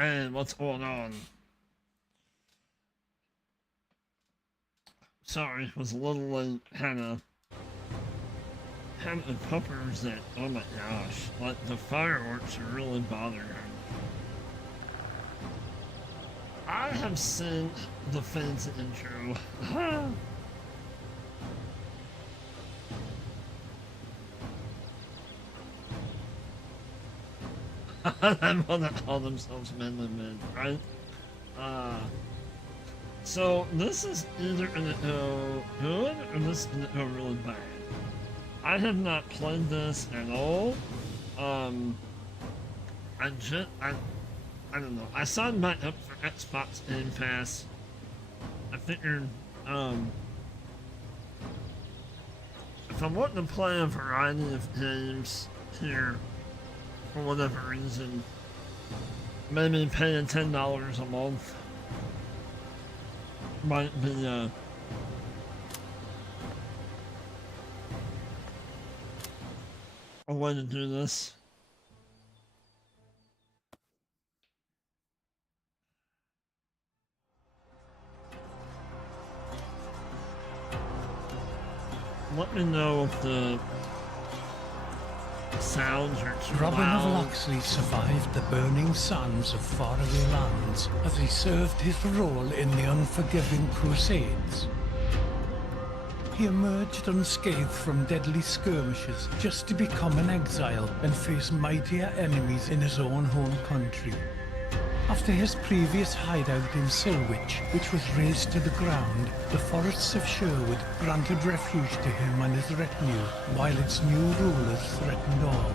And what's going on? Sorry, was a little late. Had the puppers that, oh my gosh, like the fireworks are really bothering me. I have seen the fans intro. I'm gonna call themselves men and men, right? Uh, so this is either gonna go good or this is gonna go really bad. I have not played this at all. Um, I don't know. I signed back up for Xbox Game Pass. I figured, um, if I want to play a variety of games here, for whatever reason, maybe paying $10 a month might be a way to do this. Let me know if the sounds are too Robin of loud. Locksley survived the burning sands of faraway lands as he served his role in the unforgiving Crusades. He emerged unscathed from deadly skirmishes just to become an exile and face mightier enemies in his own home country. After his previous hideout in Silwich, which was razed to the ground, the forests of Sherwood granted refuge to him and his retinue, while its new rulers threatened all.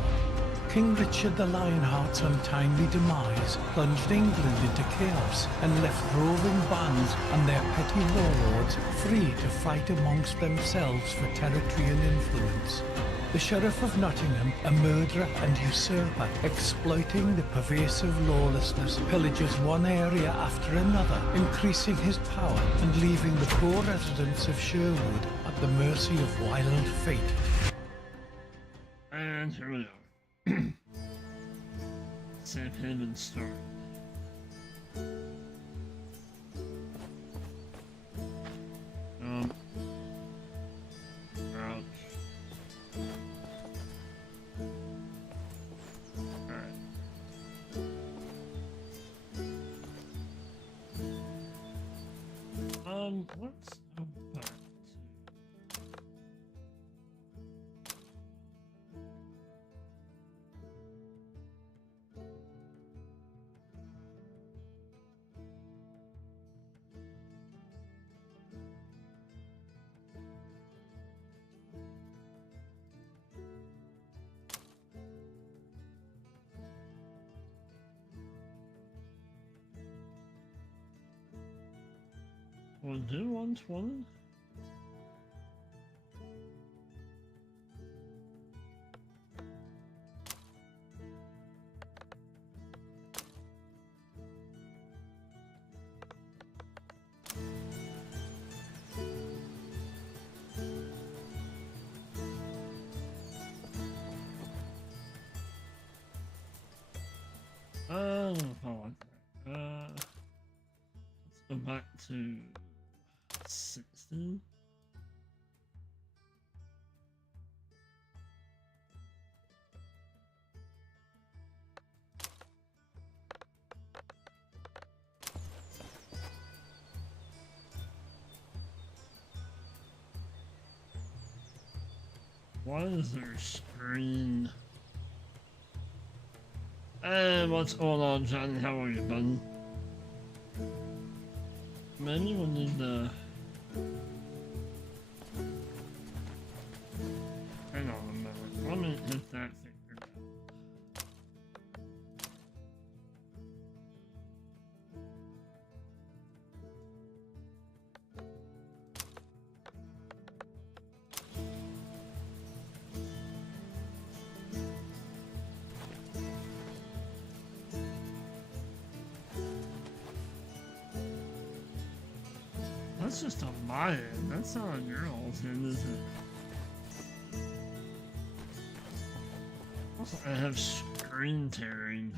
King Richard the Lionheart's untimely demise plunged England into chaos and left roving bands and their petty warlords free to fight amongst themselves for territory and influence. The Sheriff of Nottingham, a murderer and usurper, exploiting the pervasive lawlessness, pillages one area after another, increasing his power and leaving the poor residents of Sherwood at the mercy of wild fate. And here we are. Safe Haven story. Ouch. Let's go back to... We'll do 120. I like that. Let's go back to 60. Why is there a screen? Hey, what's going on, Johnny? How are you, buddy? Maybe we'll need to... Hang on a minute. Let me get that figured out. That's just on my end. That's not on your all's end, is it? Also, I have screen tearing.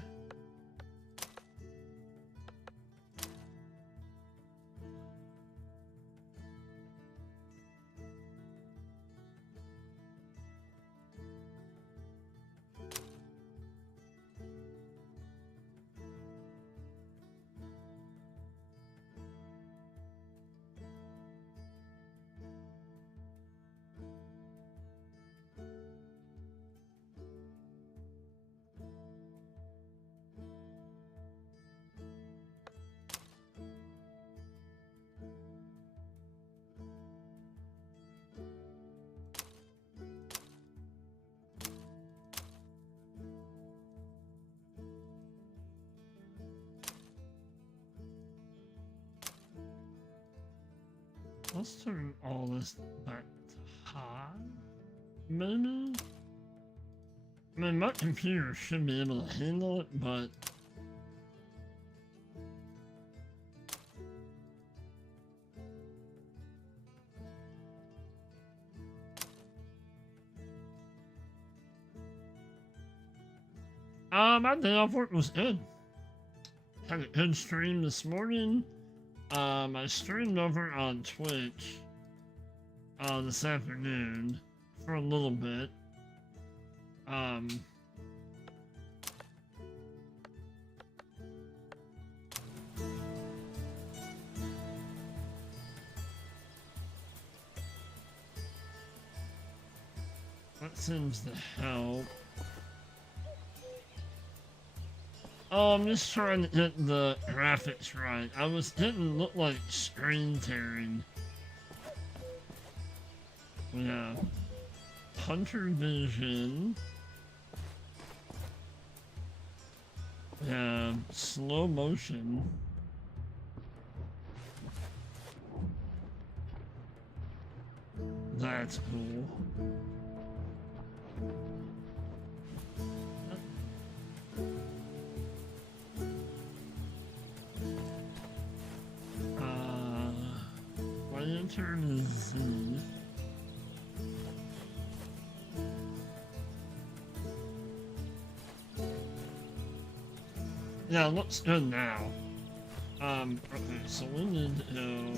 Let's turn all this back to high. Maybe? I mean, my computer should be able to handle it, but... my day off work was good. Had a good stream this morning. I streamed over on Twitch this afternoon for a little bit. That seems to help. Oh, I'm just trying to get the graphics right. It didn't look like screen tearing. Yeah. Hunter vision. Yeah, slow motion. That's cool. Lantern is Z. Yeah, it looks good now. Okay, so we need to...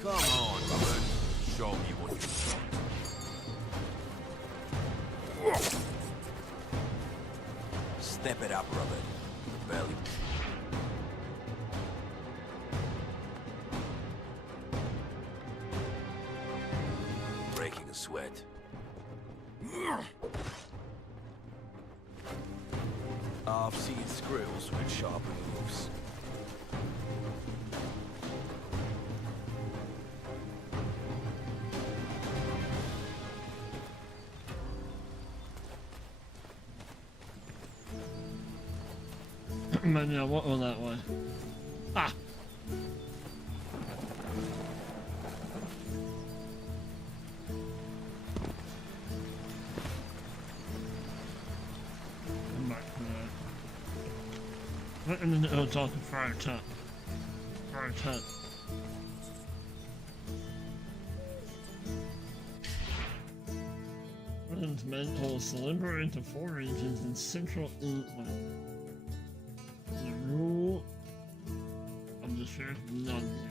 Come on, Robert. Show me what you got. Step it up, Robert. Belly. Breaking a sweat. I've seen squirrels with sharper moves. Man, yeah, what was that way? Ah! Come back to that. Right in the middle, talking fire tut. Fire tut. Women's mental celebrate into 4 regions in central England. The rule of the sheriff of London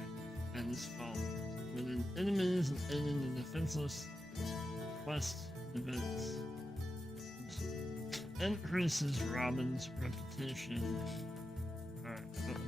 and his followers, within enemies and aiding the defenseless quest events. Increases Robin's reputation. Alright, okay.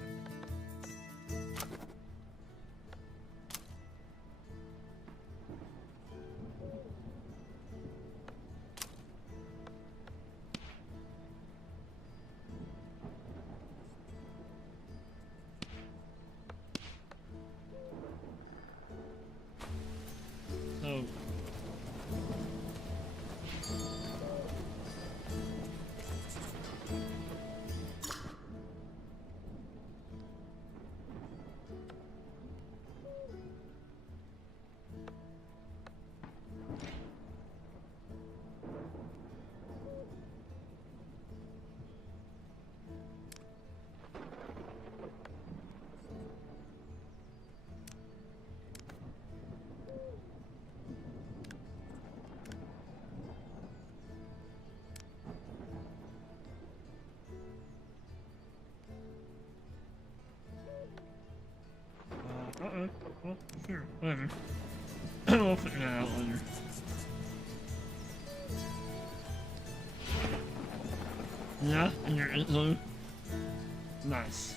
Well, sure, whatever. We'll figure that out later. Yeah, and you're in. Nice.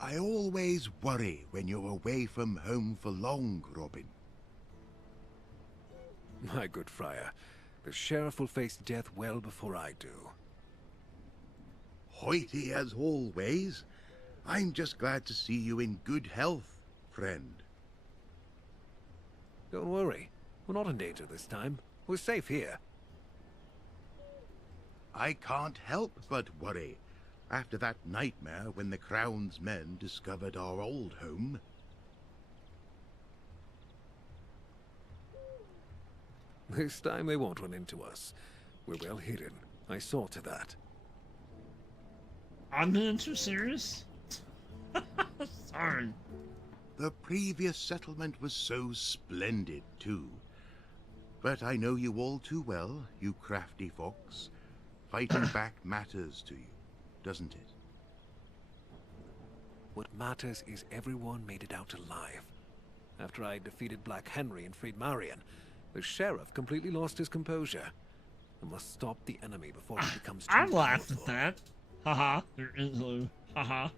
I always worry when you're away from home for long, Robin. My good friar, the sheriff will face death well before I do. Hoity as always. I'm just glad to see you in good health, friend. Don't worry, we're not in danger this time. We're safe here. I can't help but worry after that nightmare when the Crown's men discovered our old home. This time they won't run into us. We're well hidden. I saw to that. I'm being too serious? Sorry. The previous settlement was so splendid, too. But I know you all too well, you crafty fox. Fighting back matters to you, doesn't it? What matters is everyone made it out alive. After I defeated Black Henry and freed Marion, the sheriff completely lost his composure. I must stop the enemy before he becomes too I laughed at powerful. that. Haha, you're in. Haha.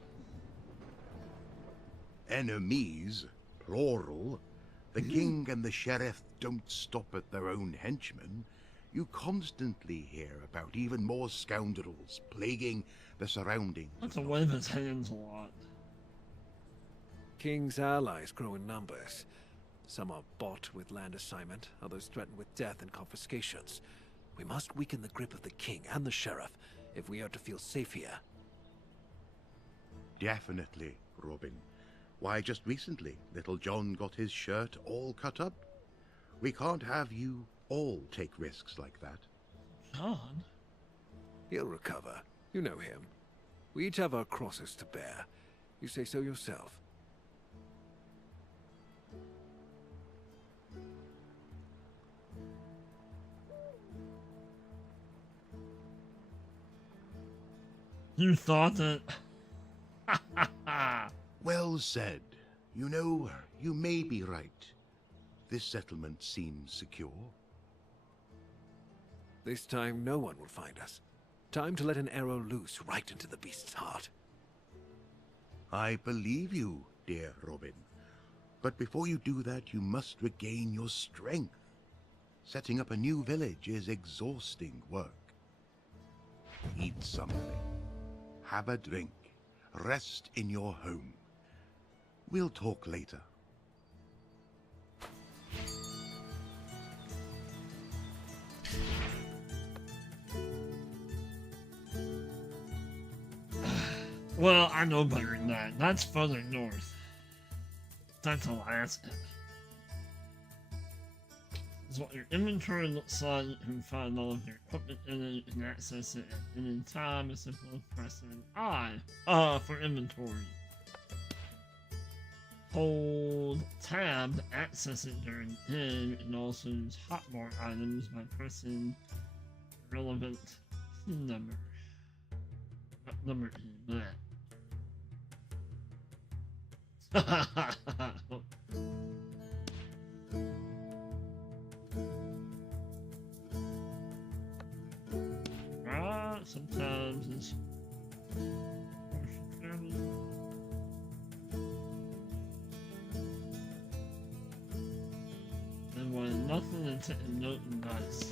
Enemies, plural. The king and the sheriff don't stop at their own henchmen. You constantly hear about even more scoundrels plaguing the surroundings. That's a wave his hands a lot. King's allies grow in numbers. Some are bought with land assignment, others threatened with death and confiscations. We must weaken the grip of the king and the sheriff if we are to feel safe here. Definitely, Robin. Why, just recently, little John got his shirt all cut up. We can't have you all take risks like that. John? He'll recover. You know him. We each have our crosses to bear. You say so yourself. You thought that... Well said. You know, you may be right. This settlement seems secure. This time no one will find us. Time to let an arrow loose right into the beast's heart. I believe you, dear Robin. But before you do that, you must regain your strength. Setting up a new village is exhausting work. Eat something. Have a drink. Rest in your home. We'll talk later. Well, I know better than that. That's further north. That's Alaska. This is what your inventory looks like. You can find all of your equipment in it. You can access it at any time. It's simply pressing I for inventory. Hold tab to access it during the game. You can also use hotbar items by pressing relevant key number. What number is that? Sometimes it's and when nothing and taking note and dice.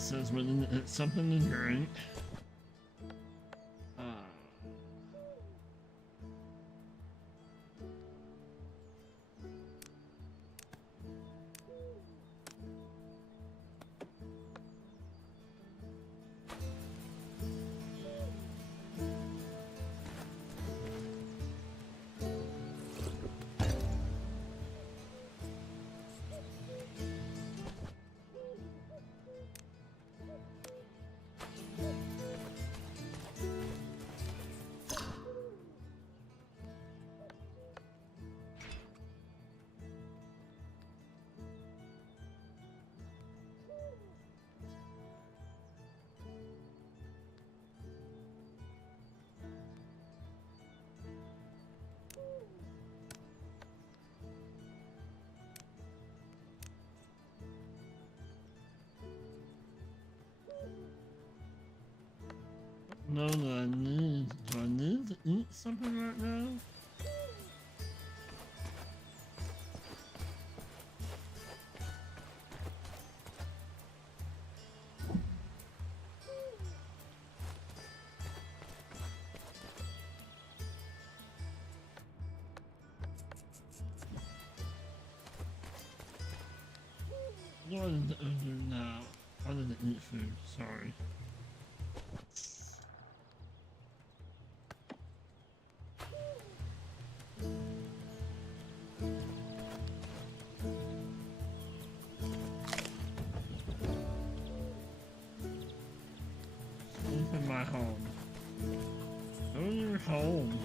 it says we need something to drink. No, do I need to eat something right now? What did I do now? I didn't eat food, sorry. Sleep in my home. Go to your home.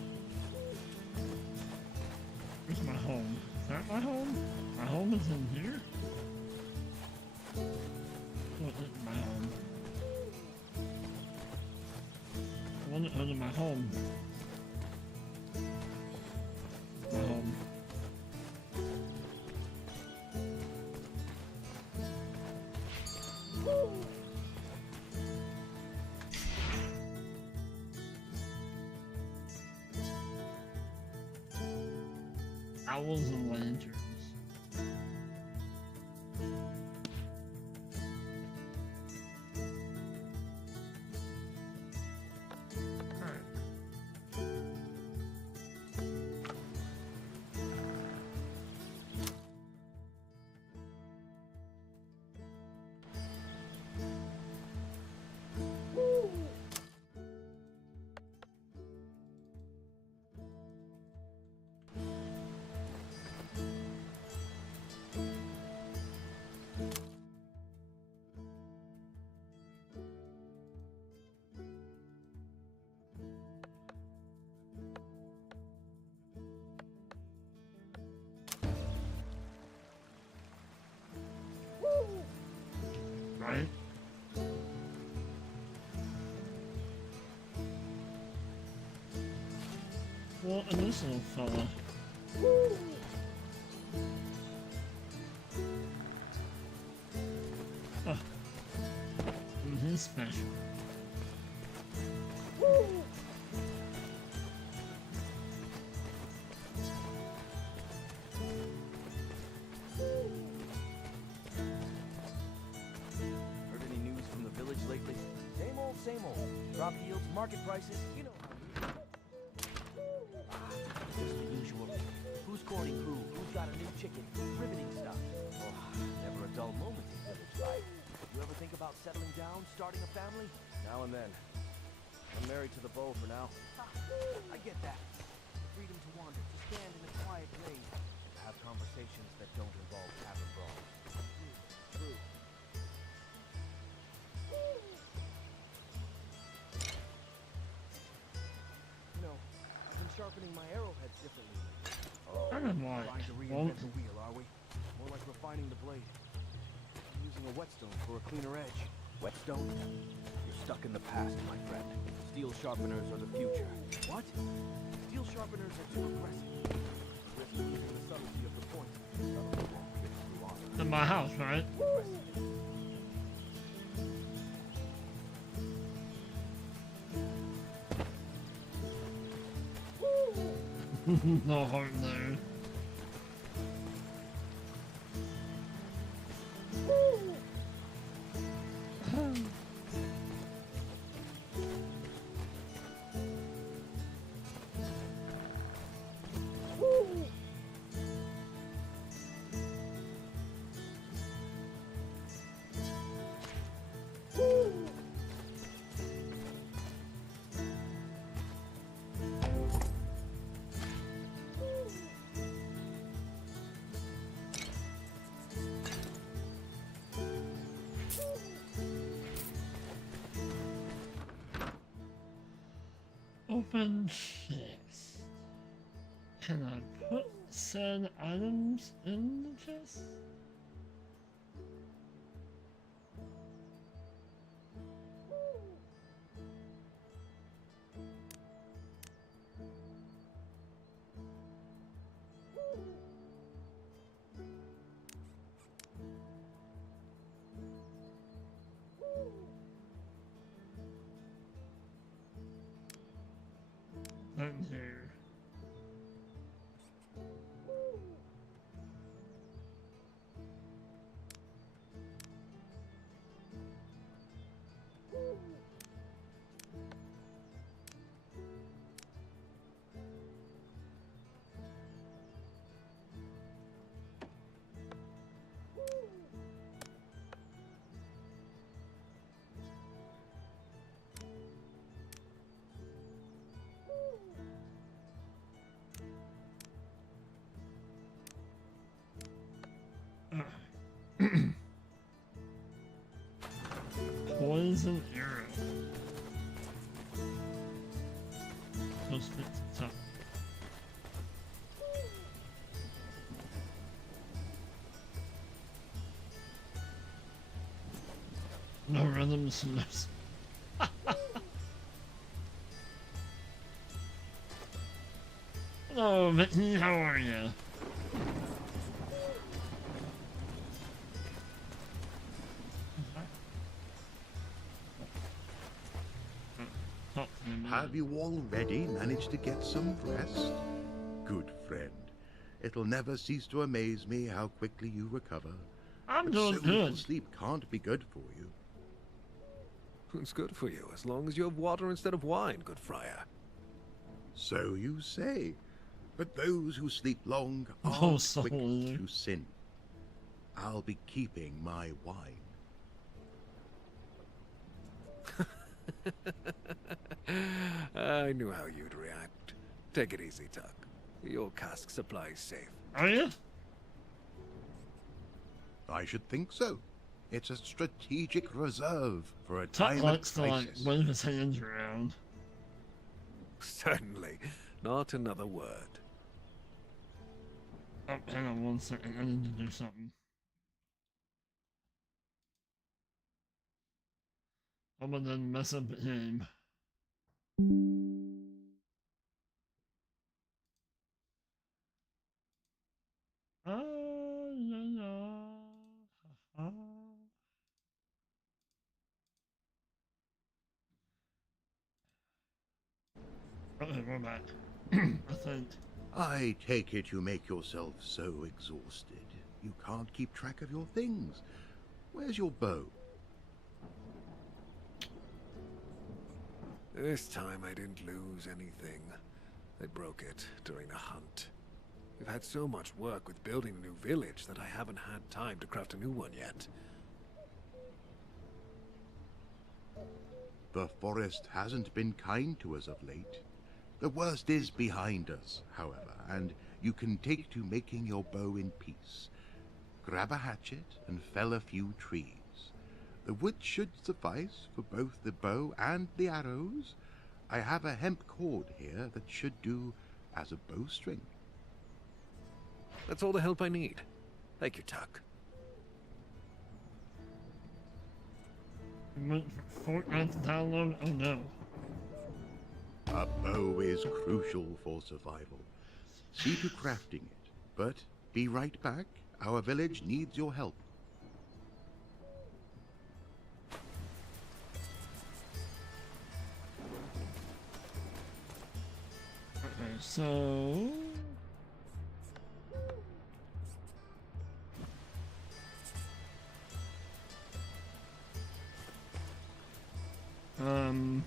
Where's my home? Is that my home? My home is in here? What is my home? I want to go to my home. My home. Owls and lanterns. Right? Well, and this little fella. Oh. And he's special. Same old. Crop yields, market prices, you know how just the usual. Who's courting who? Who's got a new chicken? Riveting stuff. Oh, never a dull moment in village life. You ever think about settling down, starting a family? Now and then. I'm married to the bow for now. I get that. The freedom to wander, to stand in a quiet glade, and to have conversations that don't involve tavern brawls. True. Sharpening my arrowheads differently. Oh, I don't like. Trying to reinvent the wheel, are we? More like refining the blade. I'm using a whetstone for a cleaner edge. Whetstone? You're stuck in the past, my friend. Steel sharpeners are the future. What? Steel sharpeners are too aggressive. Risk losing the subtlety of the point. Subtlety won't get through on. In my house, right? No heart there. open chest. Can I put said items in the chest? Not here. Poison arrow. Close fit to top. No rhythm slips. Hello, Mickey, how are you? Have you already managed to get some rest? Good friend. It'll never cease to amaze me how quickly you recover. I'm But doing so little good. sleep can't be good for you. It's good for you, as long as you have water instead of wine, good friar. So you say. But those who sleep long Oh, aren't quick sorry. to sin. I'll be keeping my wine. I knew how you'd react. Take it easy, Tuck. Your cask supply's safe. Are you? I should think so. It's a strategic reserve for a Tuck time of likes to like crisis. wave his hands around. Certainly. Not another word. Oh, hang on 1 second. I need to do something. I'm gonna then mess up the game. Yeah, yeah. Okay, we're back. I think. I take it you make yourself so exhausted. You can't keep track of your things. Where's your bow? This time I didn't lose anything. They broke it during a hunt. We've had so much work with building a new village that I haven't had time to craft a new one yet. The forest hasn't been kind to us of late. The worst is behind us, however, and you can take to making your bow in peace. Grab a hatchet and fell a few trees. The wood should suffice for both the bow and the arrows. I have a hemp cord here that should do as a bowstring. That's all the help I need. Thank you, Tuck. Wait for Fortnite to download? Oh no. A bow is crucial for survival. See to crafting it, but be right back. Our village needs your help. Okay, so... Um...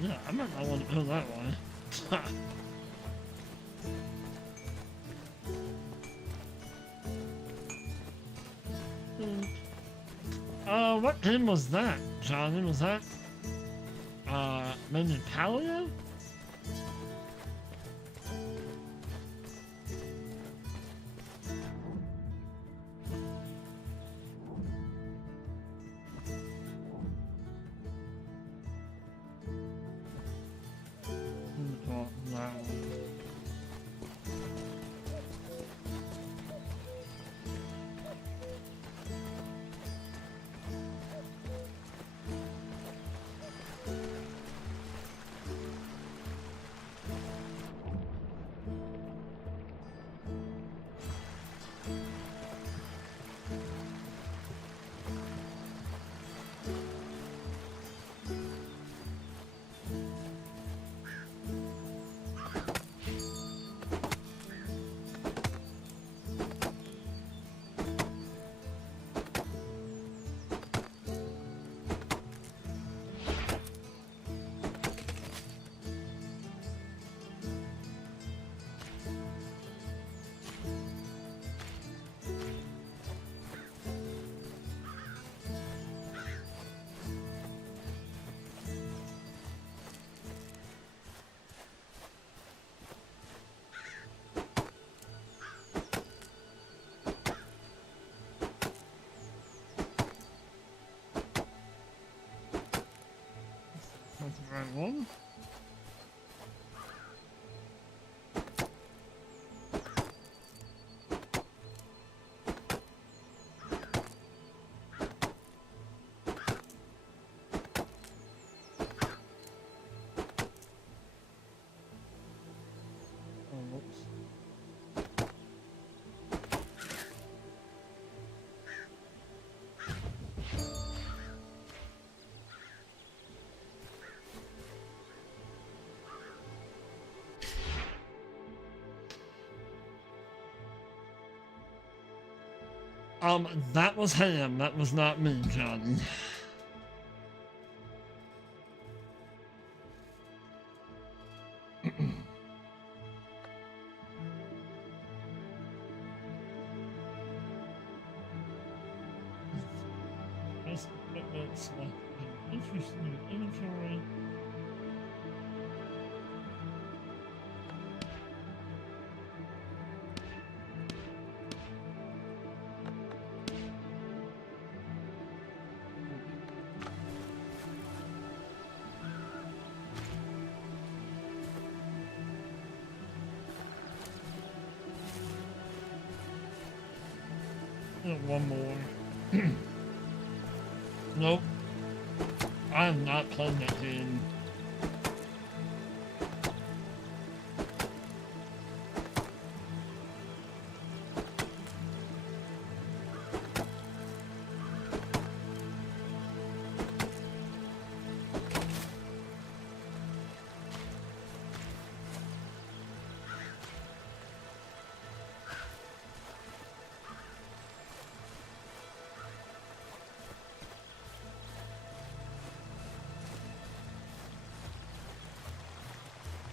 Yeah, I might not want to go that way. What game was that, Johnny? Was that, maybe Paleo? Oh, no. That's the right one. Oh, whoops. That was him. That was not me, Johnny. Just let's select an interesting inventory. One more. Nope. I am not playing that game.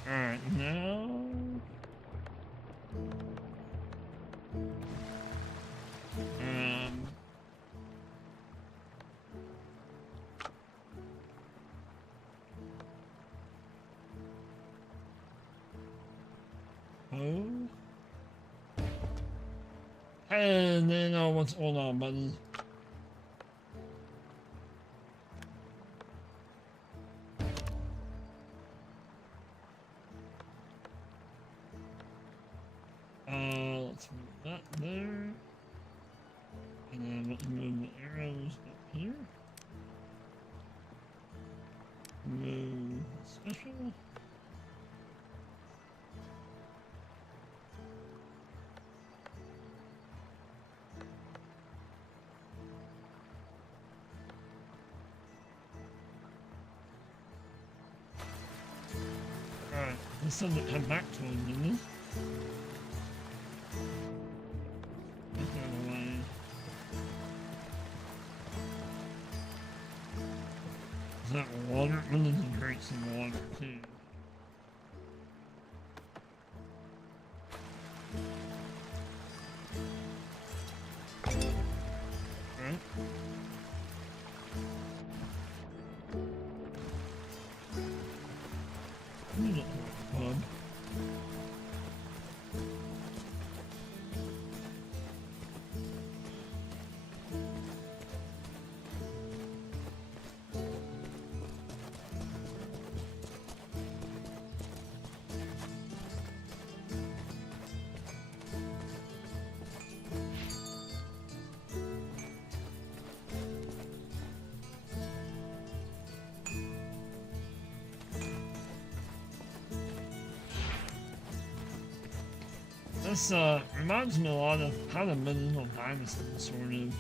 Alright, now... Oh... And then, what's going on, buddy? Let's move that there. And then let's move the arrows up here. Move special. Alright, let's send it head back to him, didn't we? that water? I need to drink some water too. Right? Pub. This reminds me a lot of kind of medieval dynasty, sort of.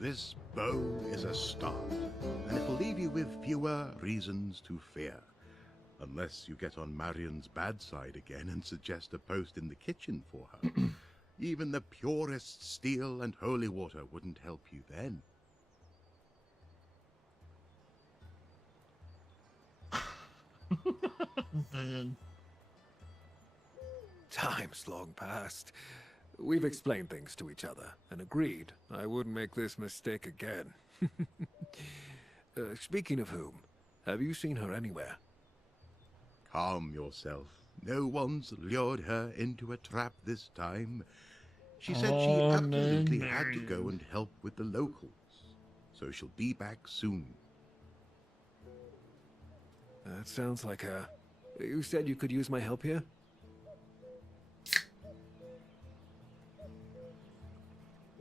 This bow is a start, and it'll leave you with fewer reasons to fear. Unless you get on Marion's bad side again and suggest a post in the kitchen for her. Even the purest steel and holy water wouldn't help you then. Man. Time's long past. We've explained things to each other and agreed I wouldn't make this mistake again. Speaking of whom, have you seen her anywhere? Calm yourself. No one's lured her into a trap this time. She said she Oh, absolutely man, had to go Marion. and help with the locals. So she'll be back soon. That sounds like her. You said you could use my help here?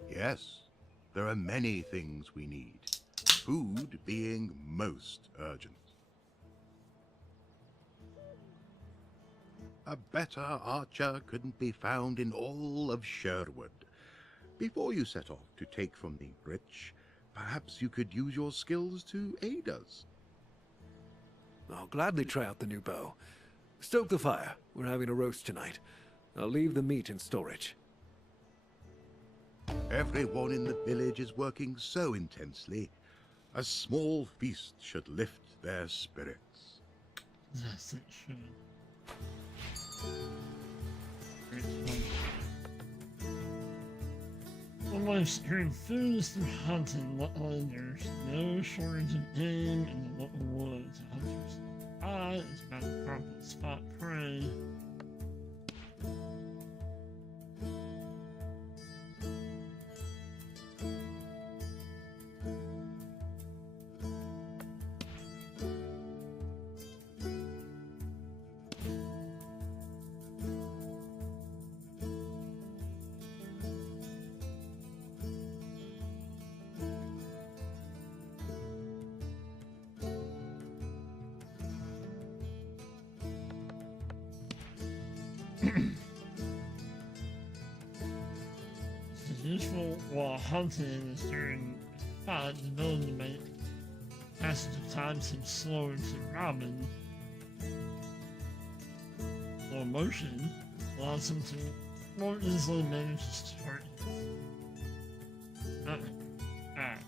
Yes, there are many things we need. Food being most urgent. A better archer couldn't be found in all of Sherwood. Before you set off to take from the rich, perhaps you could use your skills to aid us. I'll gladly try out the new bow. Stoke the fire. We're having a roast tonight. I'll leave the meat in storage. Everyone in the village is working so intensely. A small feast should lift their spirits. Yes, it should. Great fun. One way of securing food is through hunting. Luckily, there's no shortage of game in the local woods. A hunter's eye is about to promptly spot prey. It's useful while hunting is during a fight, the ability to make passage of time seem slower to Robin. Slow motion allows him to more easily manage his targets. Alright.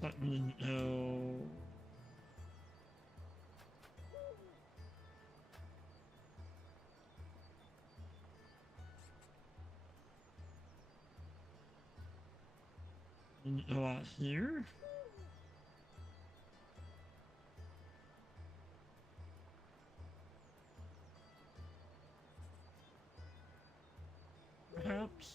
Something to know. Go out here. Perhaps.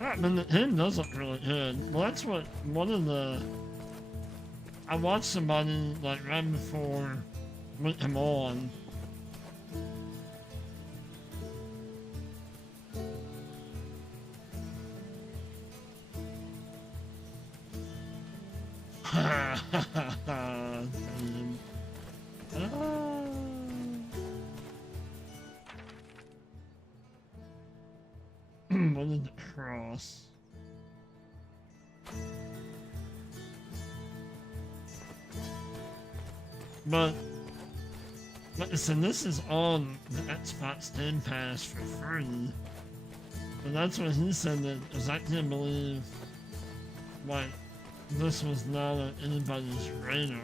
I mean, the hymn does look really good. Well, that's what one of the. I watched somebody like right before put him on. Damn. Ah. What did it cross? But, like I said, this is on the Xbox Game Pass for free. And that's what he said, that because I can't believe, like, this was not on anybody's radar.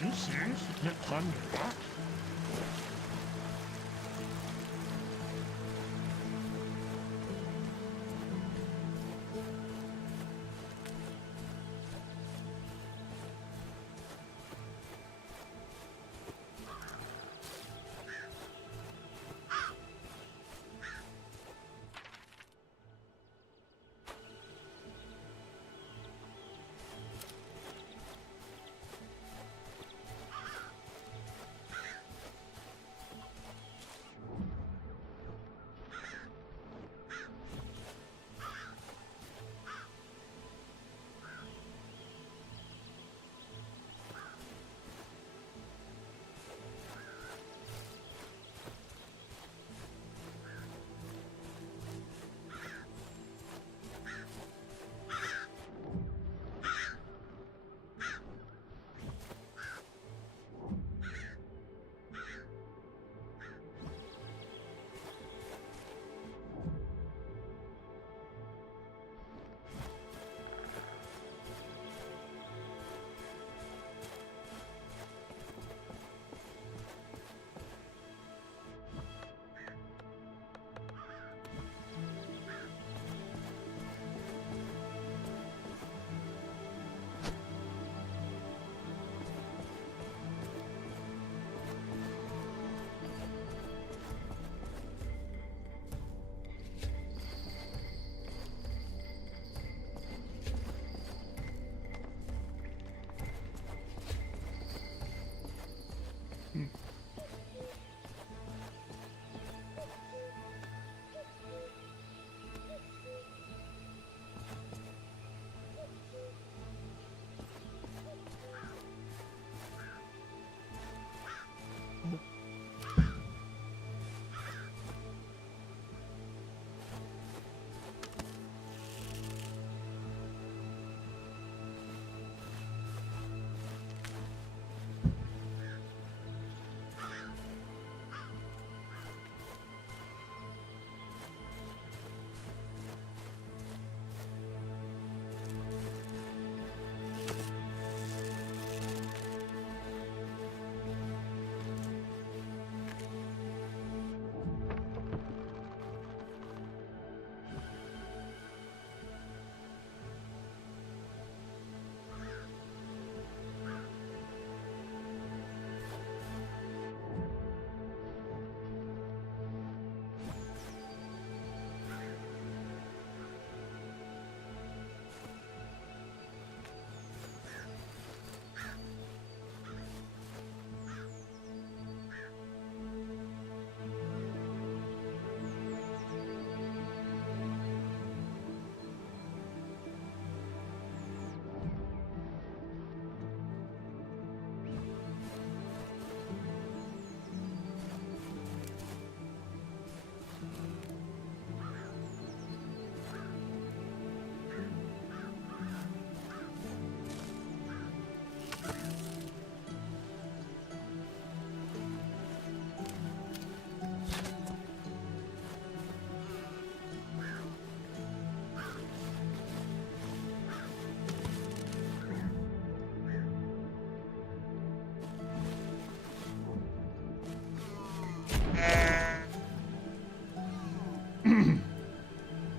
Are you serious? You can't climb the rock?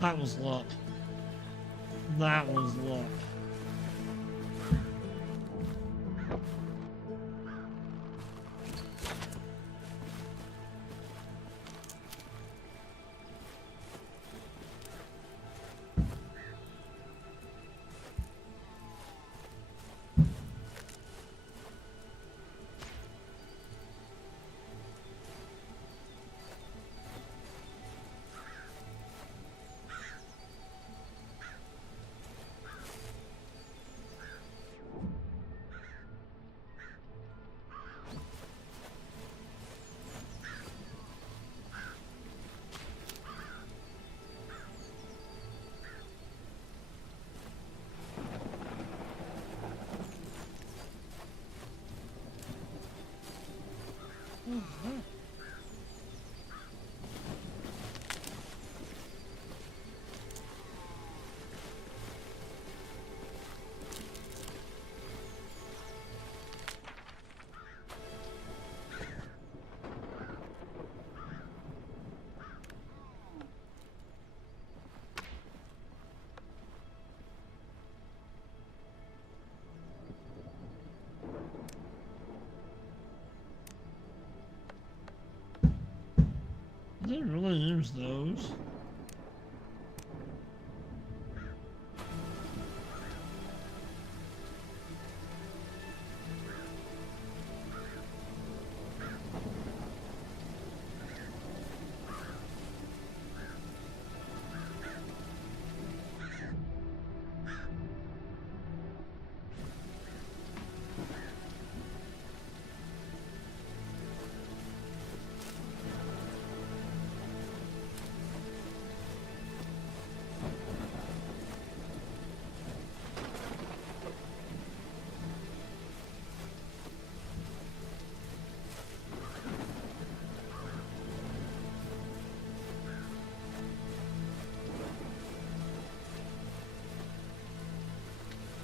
That was luck. That was luck. I didn't really use those.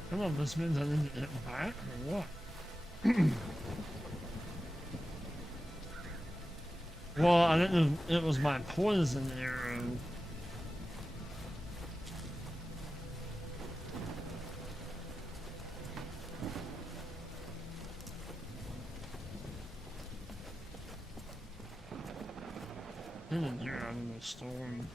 Come on, this means I need to get back or what? Well, I didn't know it was my poison arrow. In and here out in the storm.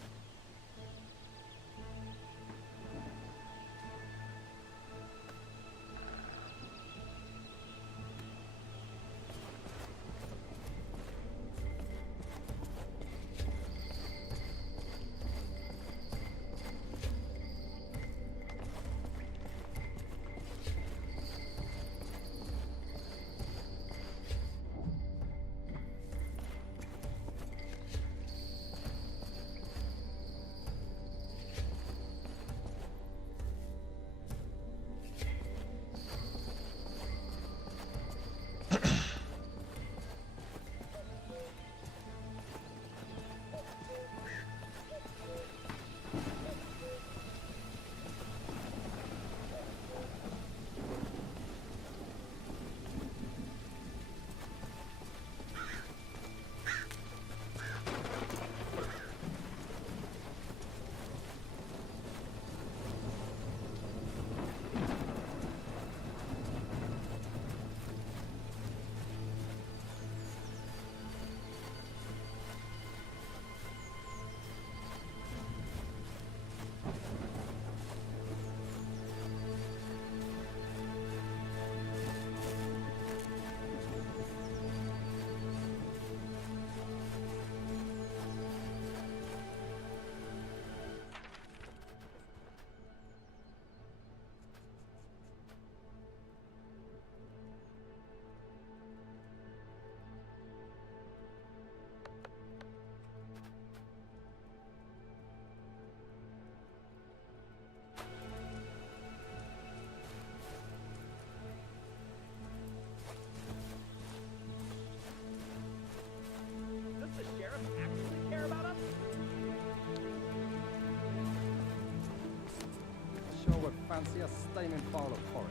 Sherwood fancy a steaming bowl of porridge.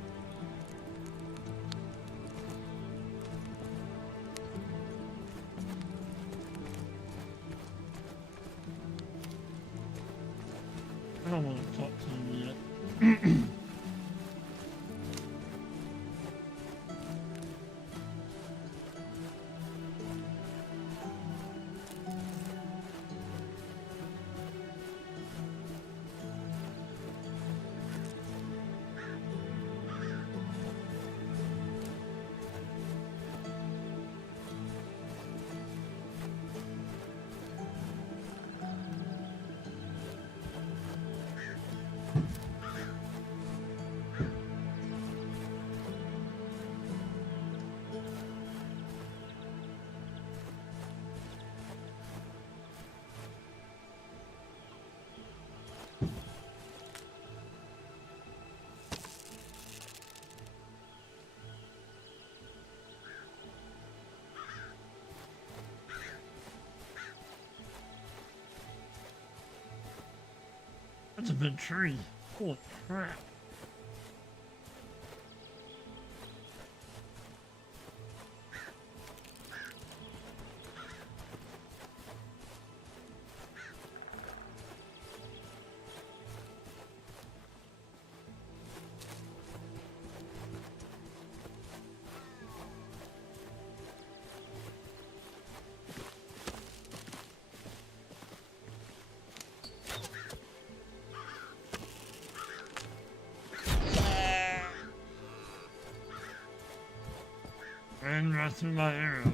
I don't want to talk to him yet. That's a big tree. Holy crap. And right through my arrow.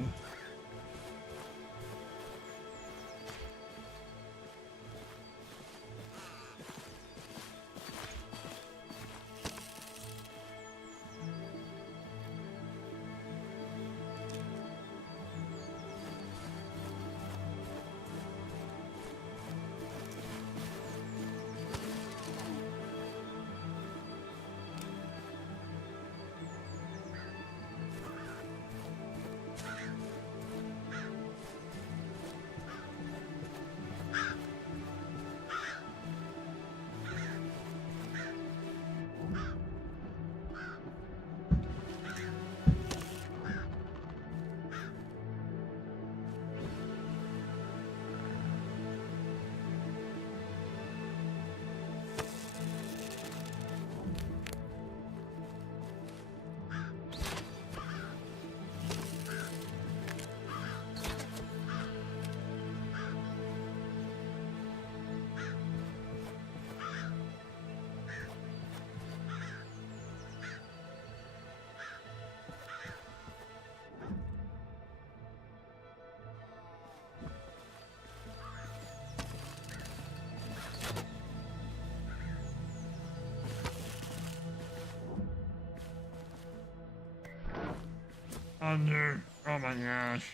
Under. Oh my gosh.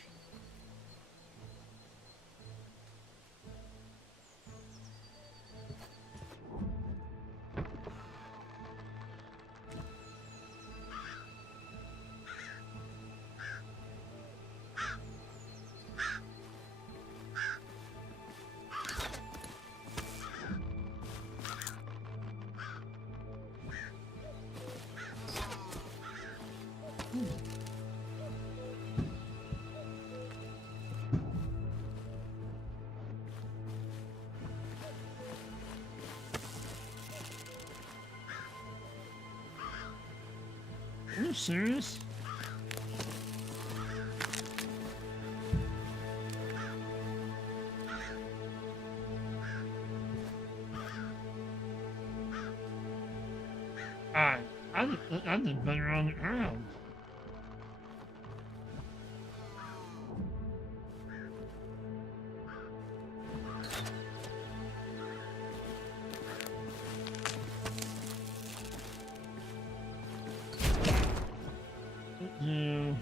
Are you serious? I did better on the ground. Yeah.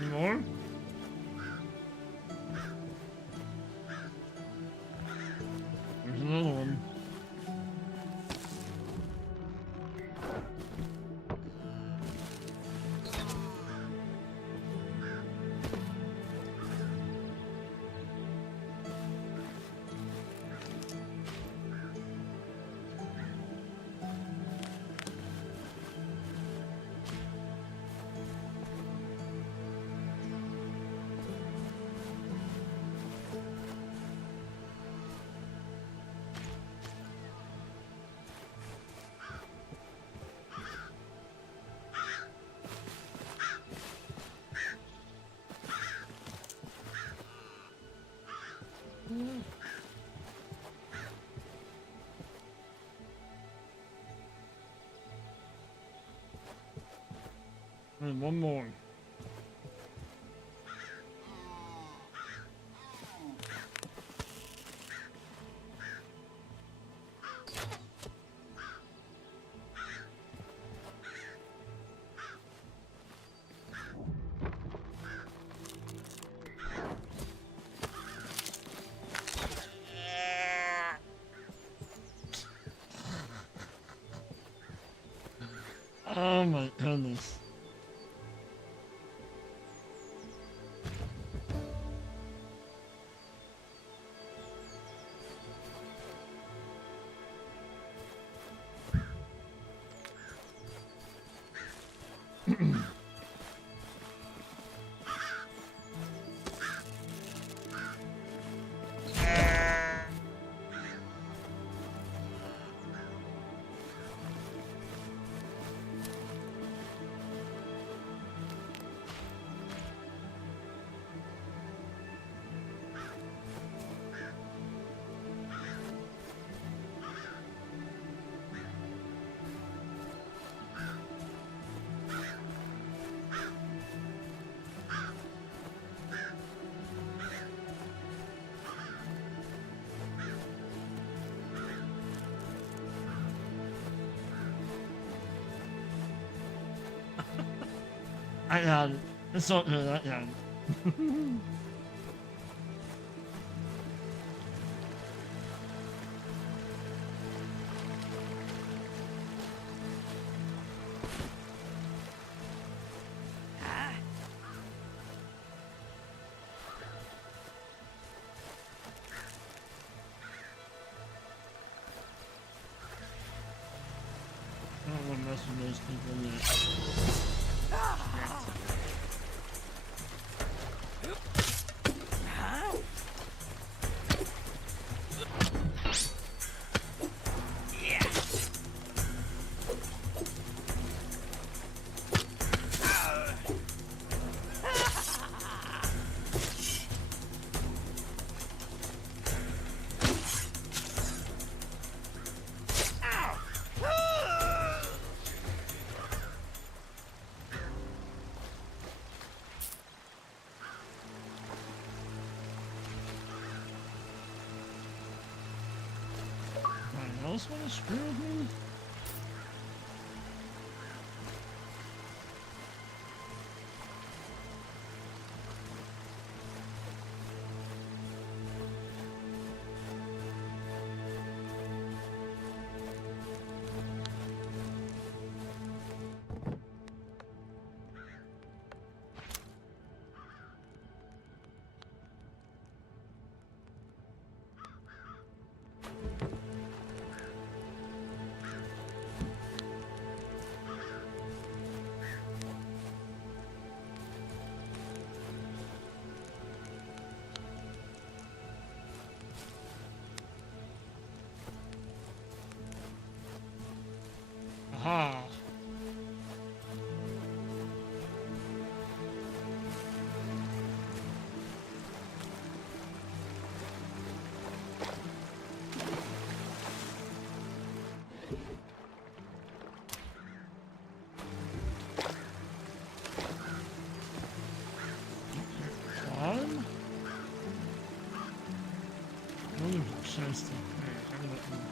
Any more? There's another one. And one more. Oh my goodness. I got it. It's not good. I got it. I don't want to mess with those people yet. Anyone else want to screw with me? Aha! One? Oh, there's a chest in here. I'm gonna open it.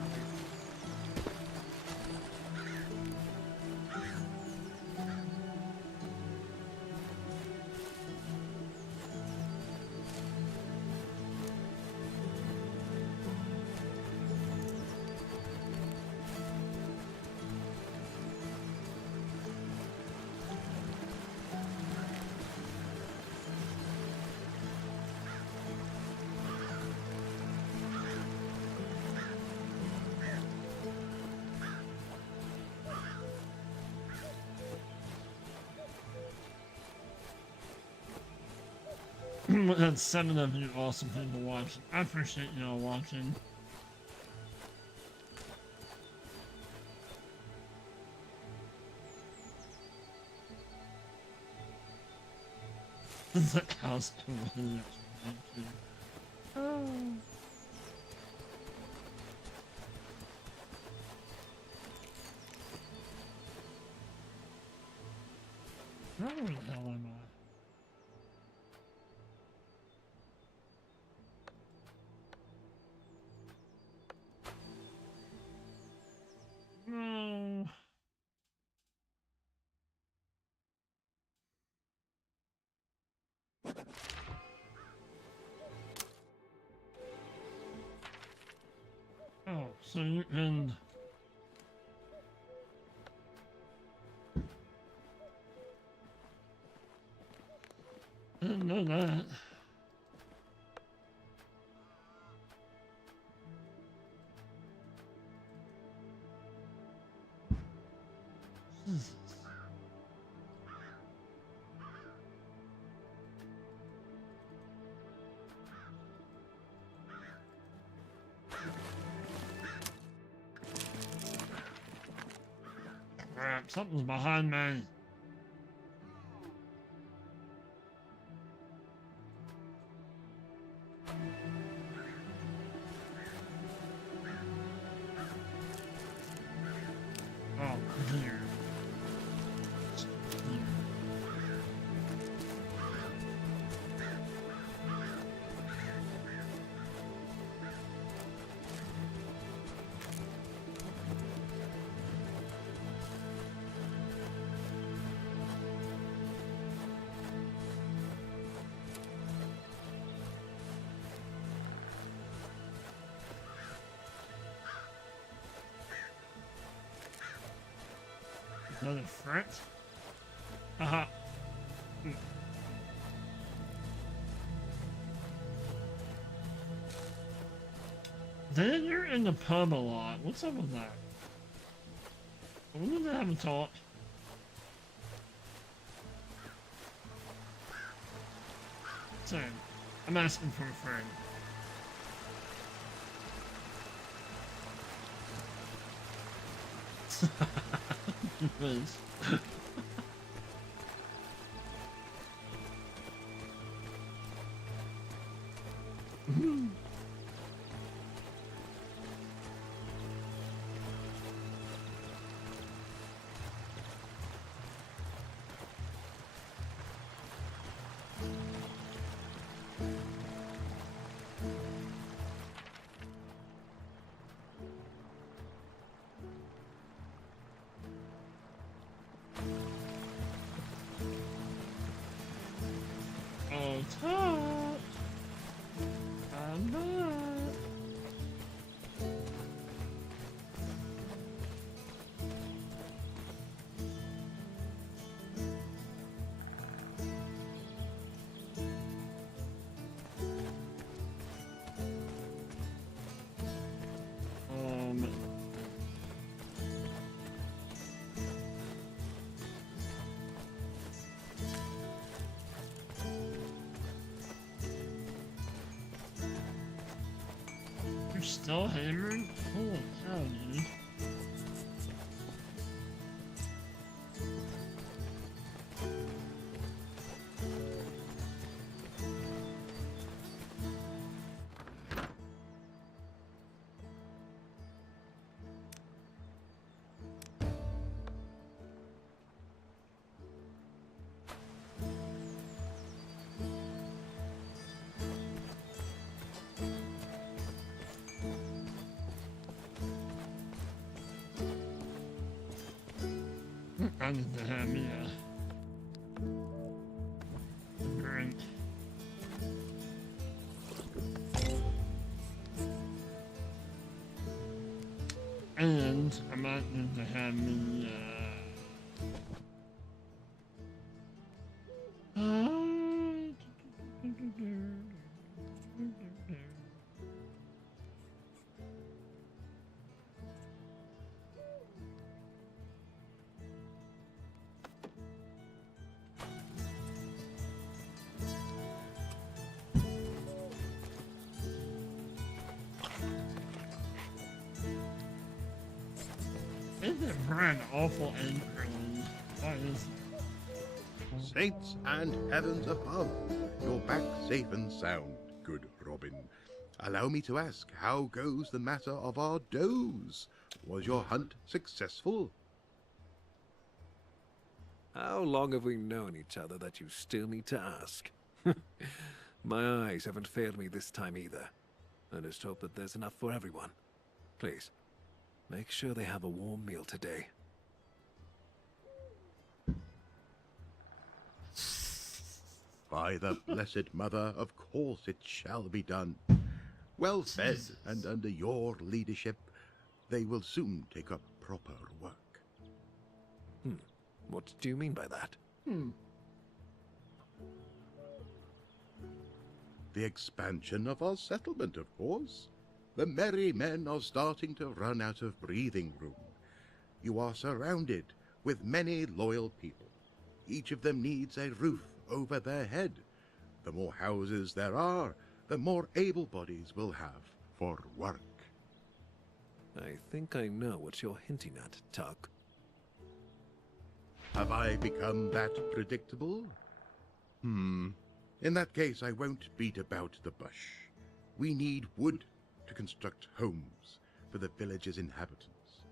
We had 7 of you awesome people watching. I appreciate y'all watching. The house completely. Oh. Where the hell am I? No. Oh, so you can Crap, something's behind me. Oh, dear. Another threat? Haha. Then you're in the pub a lot. What's up with that? I wonder if they haven't talked. Same. I'm asking for a friend. Please. Oh, top. I'm not. Um. You're still hammering? Holy cow, dude. I need to have me a drink. And I might need to have me Isn't it brand awful angrily? Why is it? Saints and heavens above, you're back safe and sound, good Robin. Allow me to ask, how goes the matter of our does? Was your hunt successful? How long have we known each other that you still need to ask? My eyes haven't failed me this time either. I just hope that there's enough for everyone. Please, make sure they have a warm meal today. By the Blessed Mother, of course it shall be done. Well fed, and under your leadership, they will soon take up proper work. What do you mean by that? The expansion of our settlement, of course. The merry men are starting to run out of breathing room. You are surrounded with many loyal people. Each of them needs a roof over their head. The more houses there are, the more able bodies we'll have for work. I think I know what you're hinting at, Tuck. Have I become that predictable? In that case, I won't beat about the bush. We need wood to construct homes for the village's inhabitants.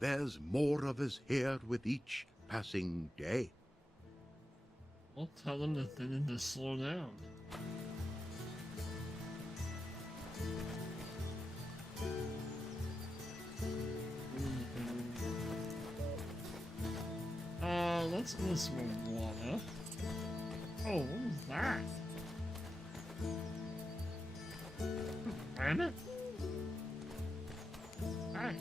There's more of us here with each passing day. We'll tell them that they need to slow down. Let's get some water. Oh, what was that? Rabbit? Nice.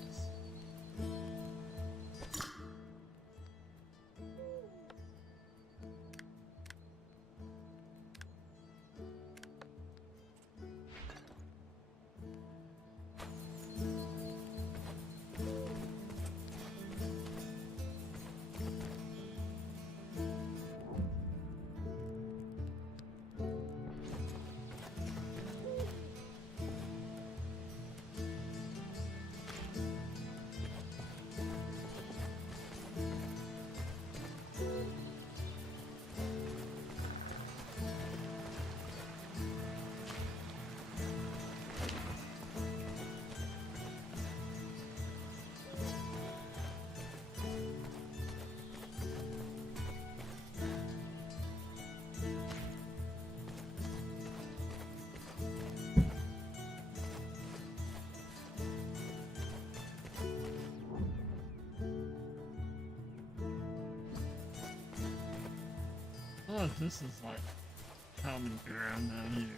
Oh, this is like common ground down here.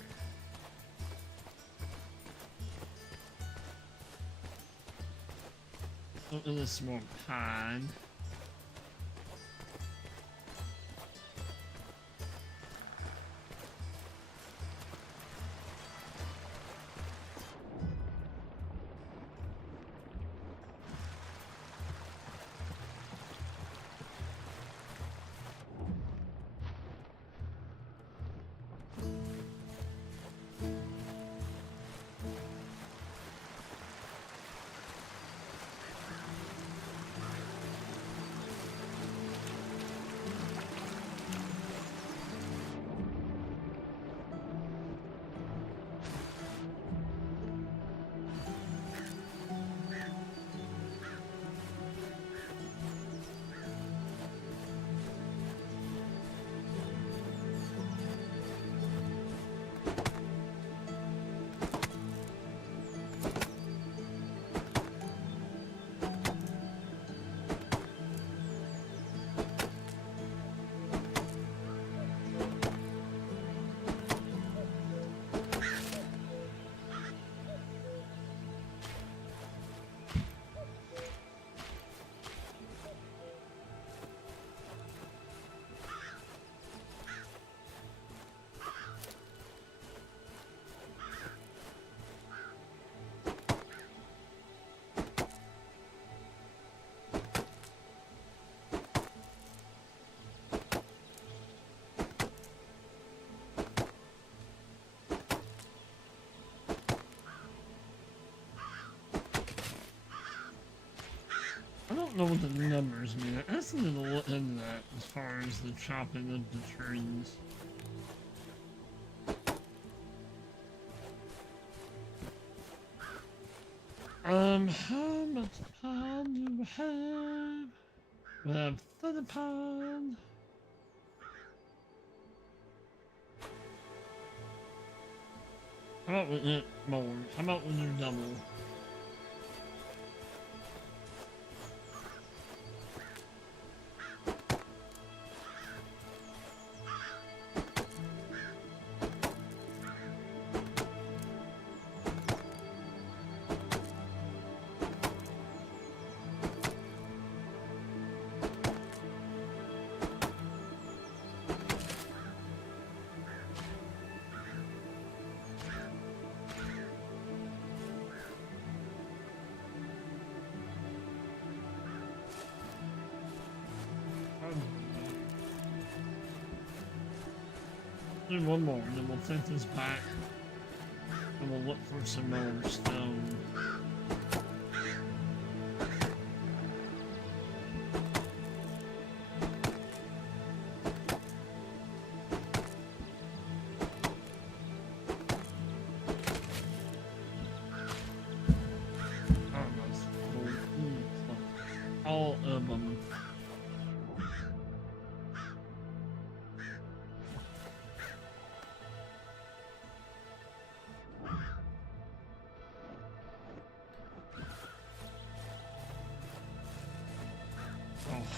Oh, and a small pond. I don't know what the numbers mean. I just need to look into that as far as the chopping of the trees. How much time do we have? We have 30 pounds. How about we get more? How about we do double? Do one more, and then we'll take this back, and we'll look for some more stone.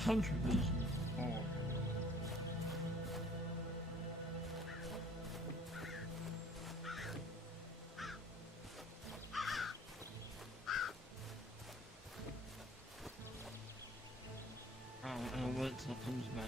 hunter business. Oh. I'll wait till it comes back.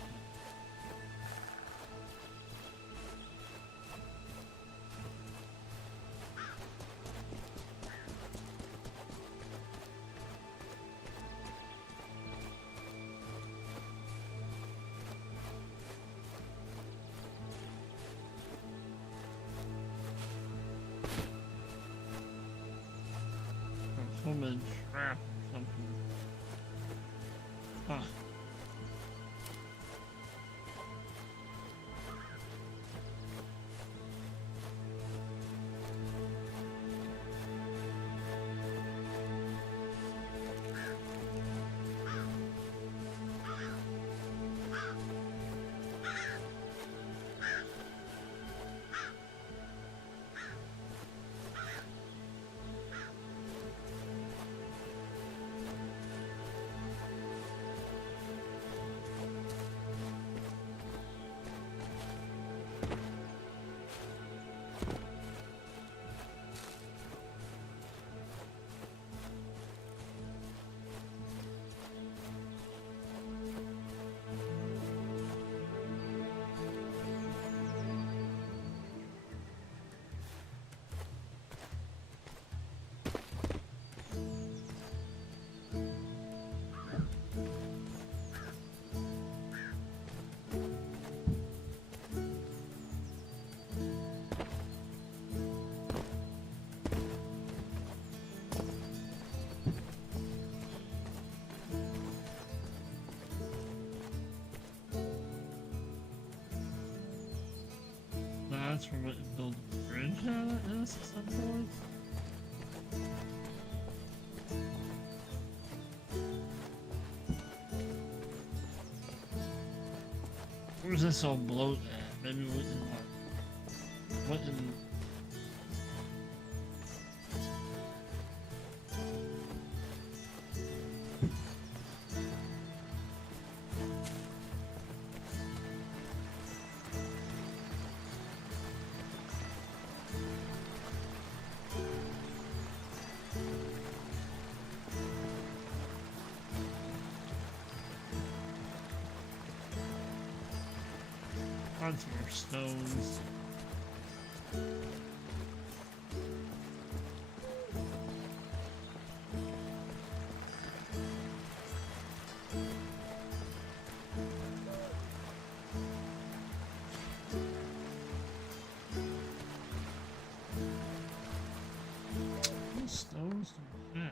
Common trap or something. Huh. That's from what you build a bridge out of this at some point. Where's this all bloat at? Maybe we can what in lots more stones. What stones do we have?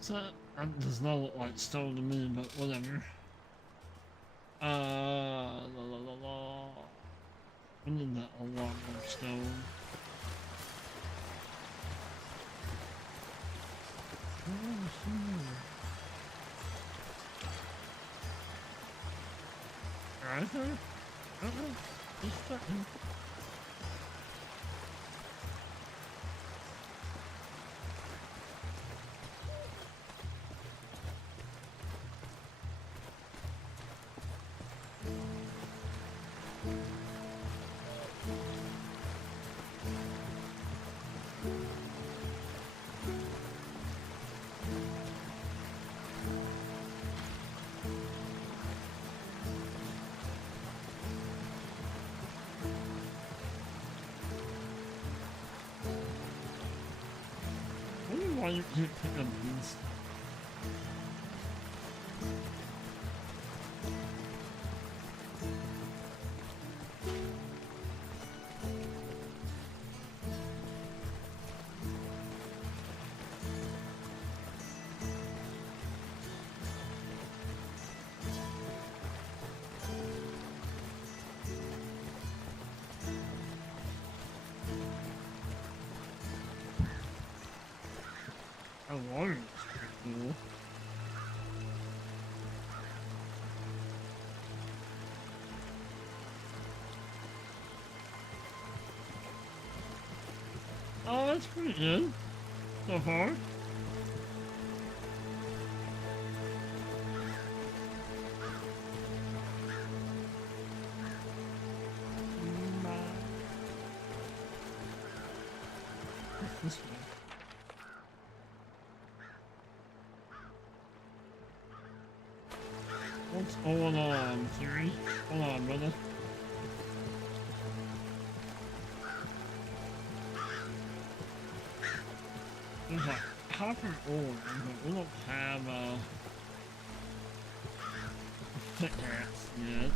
So, does not look like stone to me, but whatever. La la la la. We need that a lot more stone. Right there? Just checking. I don't know why you can't pick up these. I water is pretty cool. Oh, that's pretty good so far. What's this one? What's going on, Siri? Hold on, brother. There's a copper ore, but we don't have a pickaxe yet.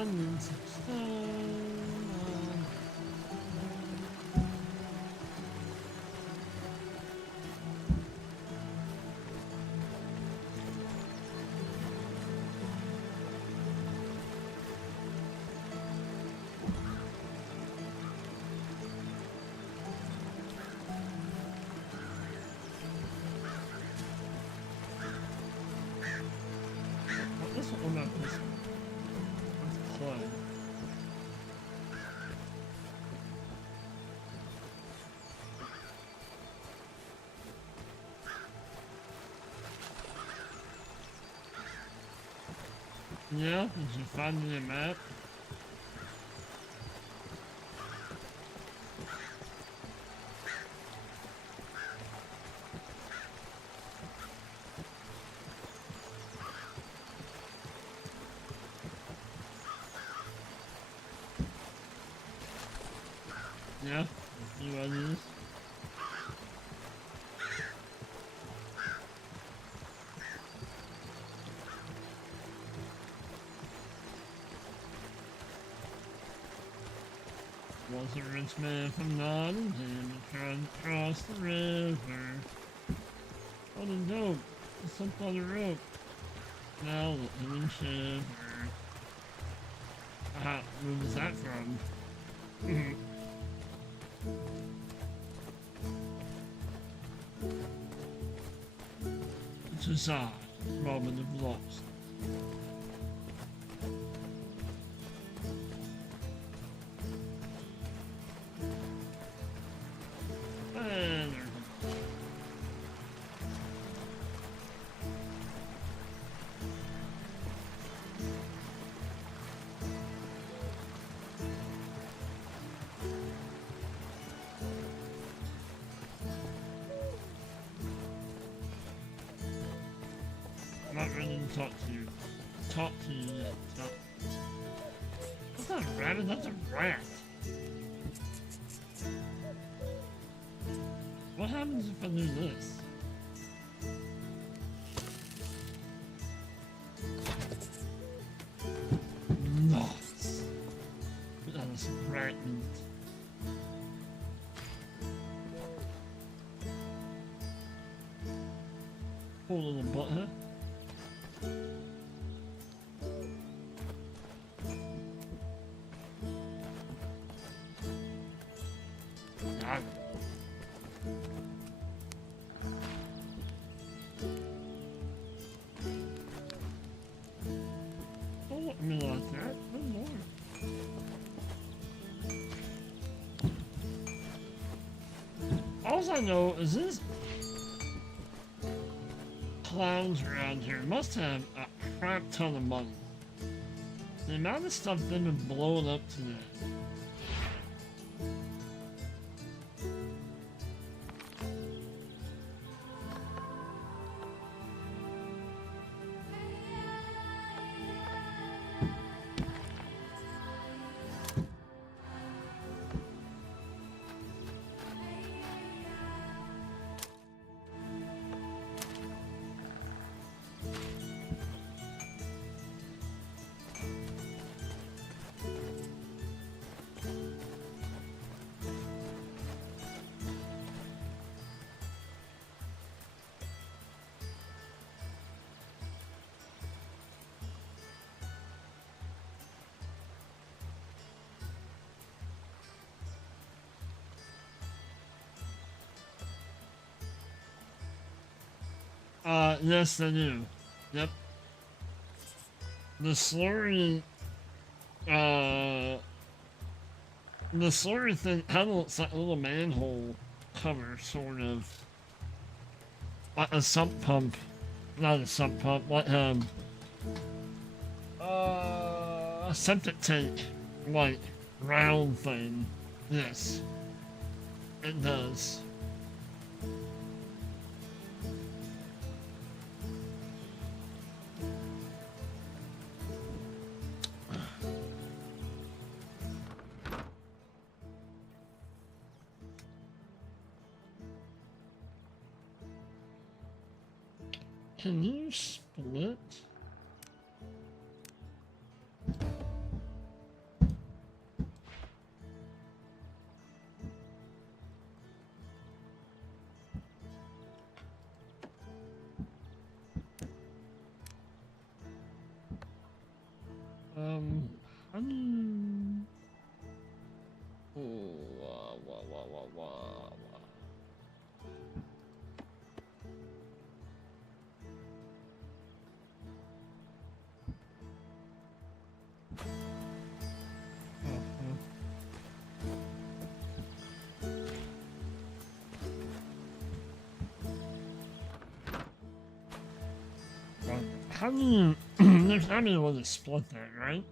Need some stone. What this one? What about this one? That's clay. Yeah, did you find the map? Yeah, you want this? Was a rich man from Nottingham trying to cross the river. What a dope! It's up on the rope. Now let him shiver. Ah, where was that from? It's his eye, Robin of Lost. And I'm not ready to talk to you. Talk to you yet. Talk. That's not a rabbit, that's a rat. What happens if I do this? Nuts. That is rat meat. Poor little butthead. Got it. Don't look at me like that. Good lord. All I know is this clowns around here must have a crap ton of money. The amount of stuff they've been blowing up today. Yes, they do. Yep. The slurry, uh, the slurry thing kind of looks like a little manhole cover, sort of. Like a sump pump. Not a sump pump, like, a septic tank, like, round thing. Yes. It does. Can you split? How do you... Oh, wah. How do you... There's not any way to split that, right?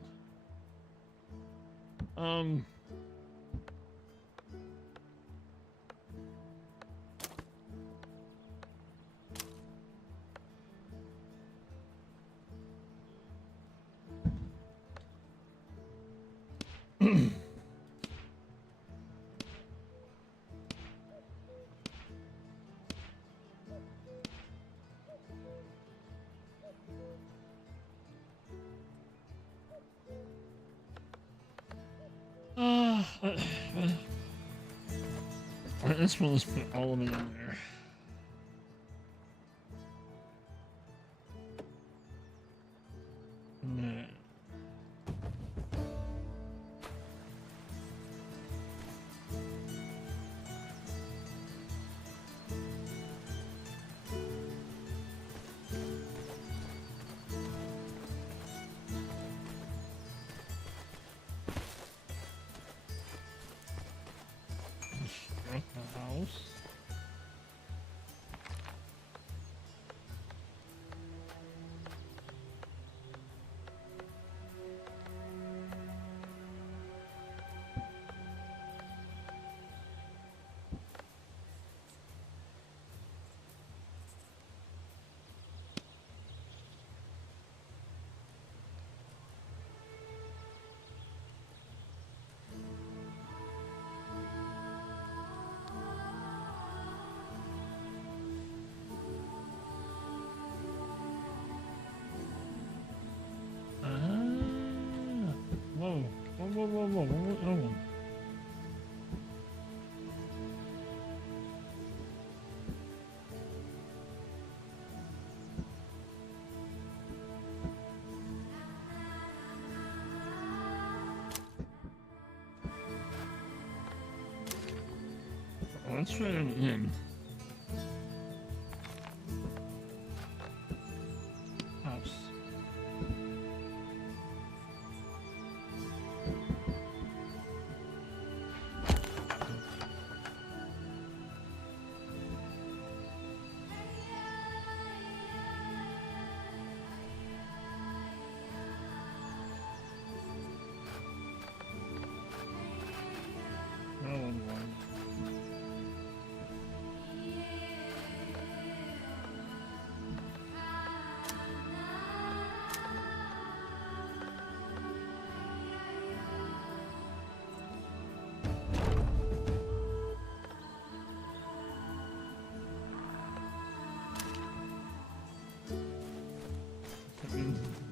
This one, let's put all of it in there. Nah. Construct the house. Whoa. Let's try it in. House.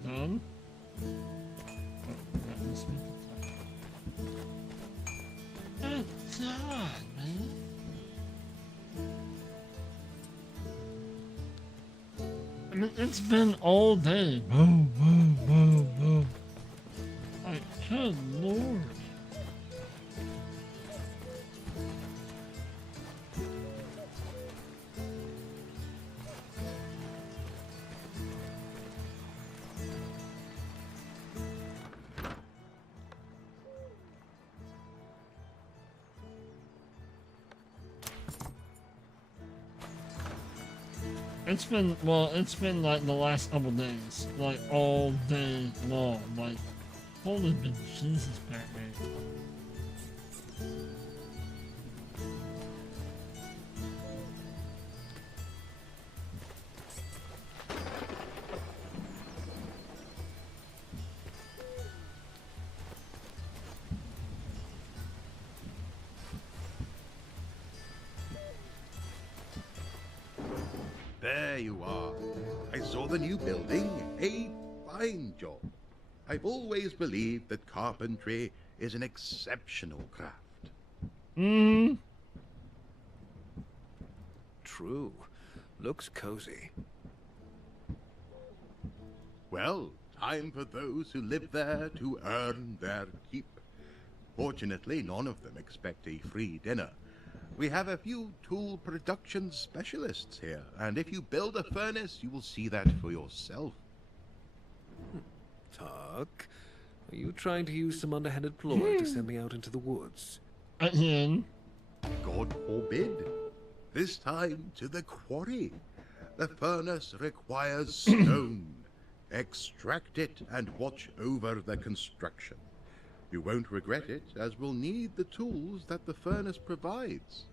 Done. That must be the time. Good God, man. I mean, it's been all day. Boom. Like, good Lord. It's been like the last couple days, like all day long, like holy Jesus, Batman. There you are. I saw the new building. A fine job. I've always believed that carpentry is an exceptional craft. Hmm. True. Looks cozy. Well, time for those who live there to earn their keep. Fortunately, none of them expect a free dinner. We have a few tool production specialists here, and if you build a furnace, you will see that for yourself. Tuck, are you trying to use some underhanded ploy to send me out into the woods? Again. God forbid. This time to the quarry. The furnace requires stone. Extract it and watch over the construction. You won't regret it, as we'll need the tools that the furnace provides.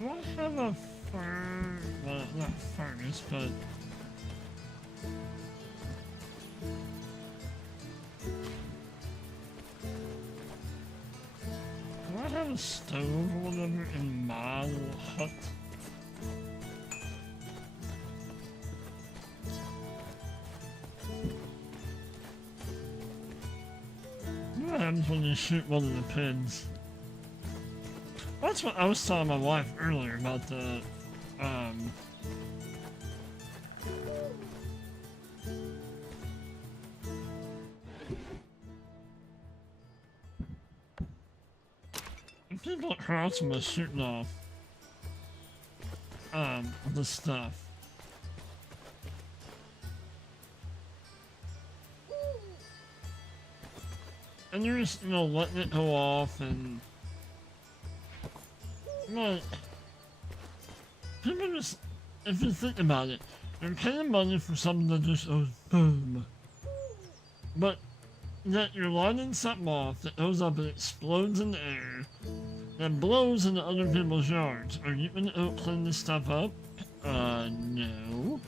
Do I have a well, not furnace, but do I have a stove or whatever in my little hut? What happens when you shoot one of the pins? That's what I was telling my wife earlier about the, people at her house was shooting off, the stuff. And you're just, letting it go off and, like, people just, if you think about it, you're paying money for something that just goes boom. But yet you're lighting something off that goes up and explodes in the air, that blows into other people's yards. Are you gonna go clean this stuff up? No.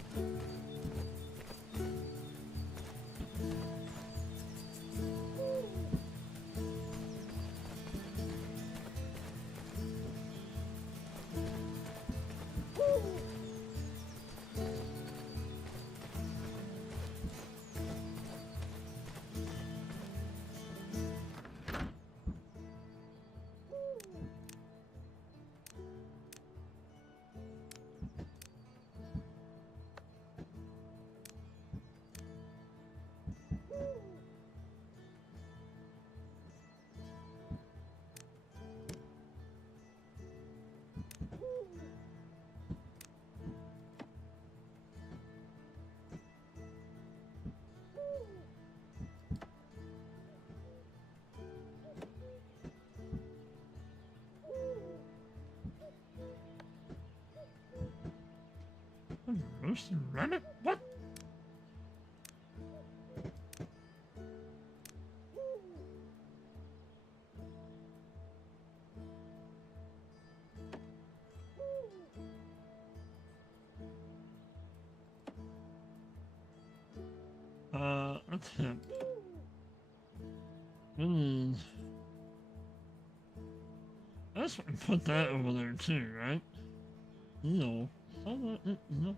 Roasted rabbit? What? tip. We need... I just want to put that over there too, right? No. No.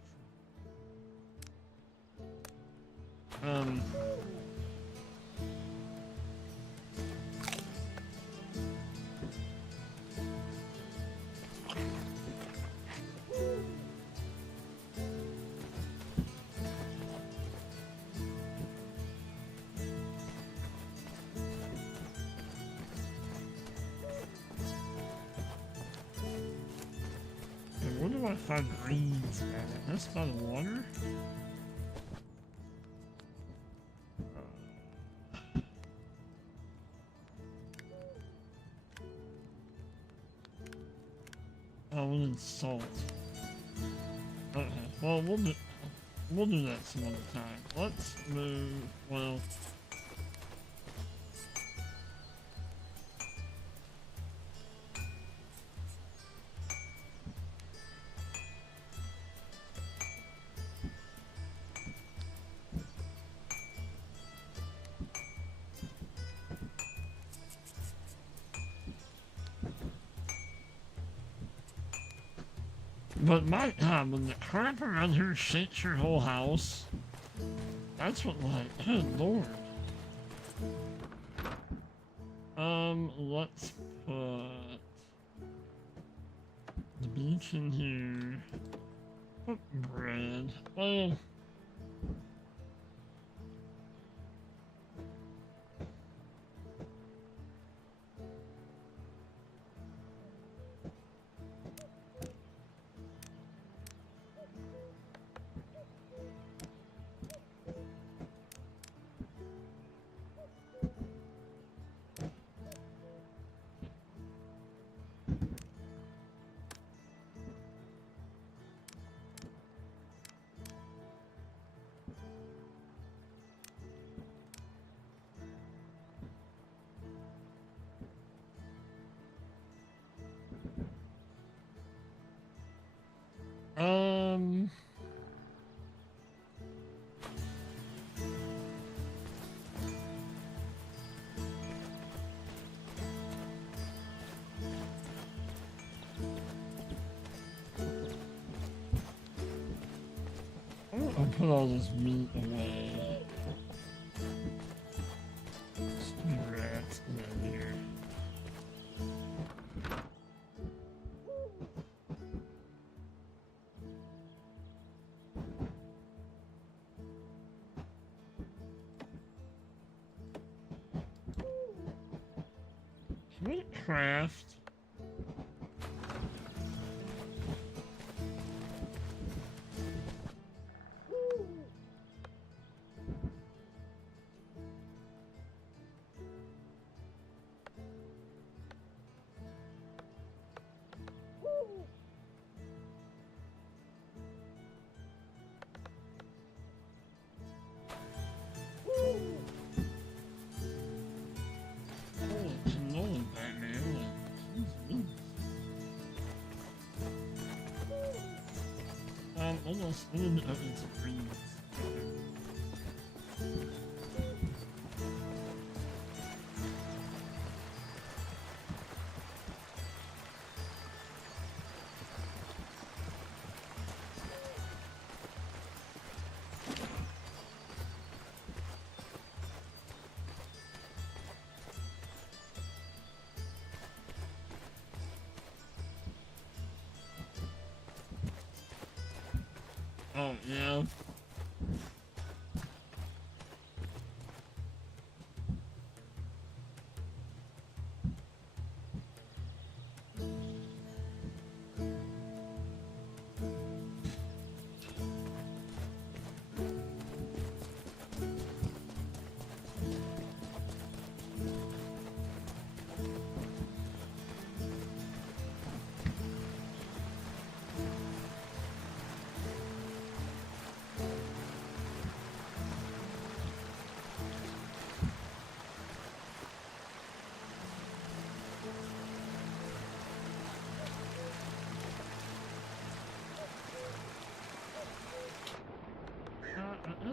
Where do I find greens, man? That's by the water? Oh, we need salt. Okay, well, we'll do that some other time. Let's move, well... But my God, when the crap around here shakes your whole house, that's what, like, good lord. Let's put the beach in here. Put bread. Well, I'll put all this meat away. Stupid rats in here. Can we craft? Almost in ovens of greens. Oh, yeah.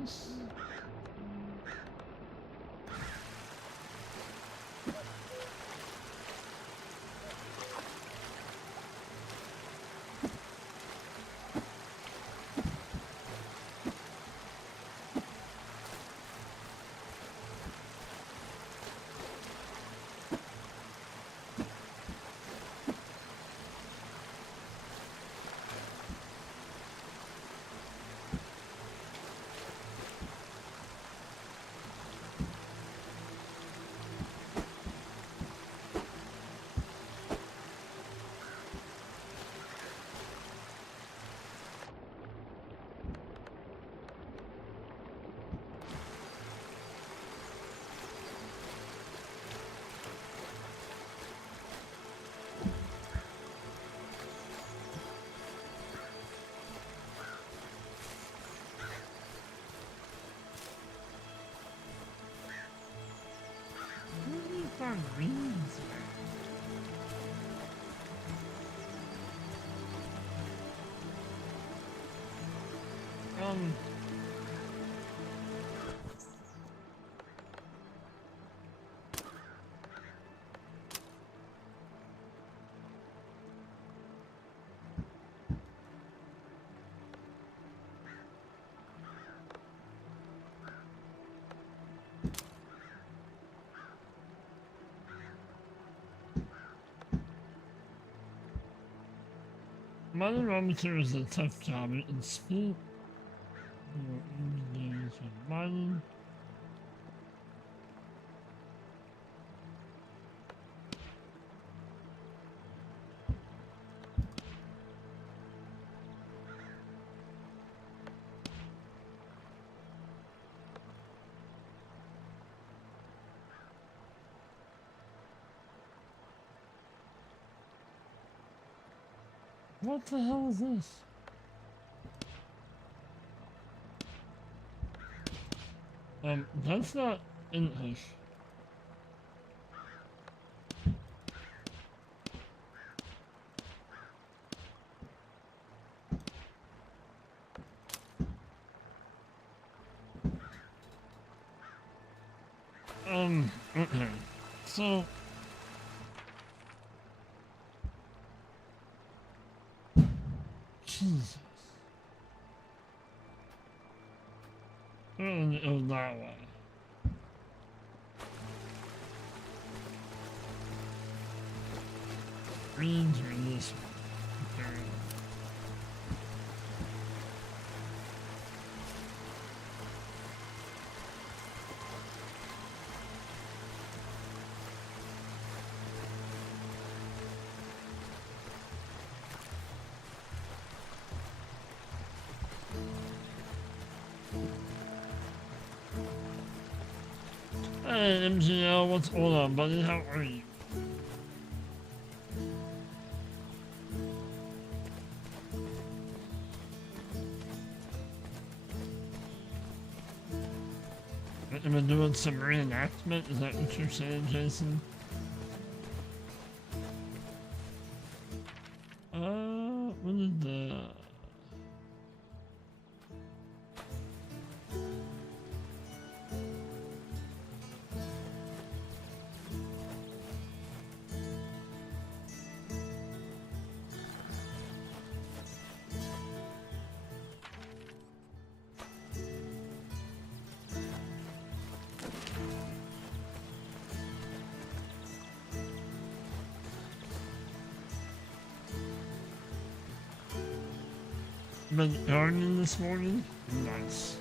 Yes. Mining raw materials is a tough job. It's speed. Mining. What the hell is this? That's not English. Okay. So Jesus. It was that way. Greens are this way. Okay. Hey MGL, what's going on, buddy? How are you? Am I doing some reenactment? Is that what you're saying, Jason? What is the... Been gardening this morning? Nice.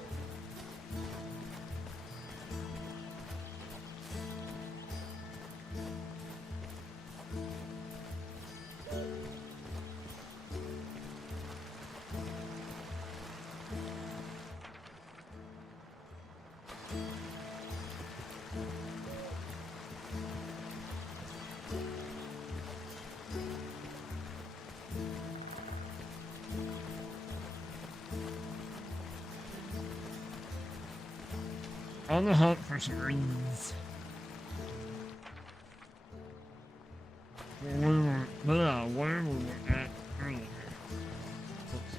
On the hunt for some greens. Where we were at earlier. Oops,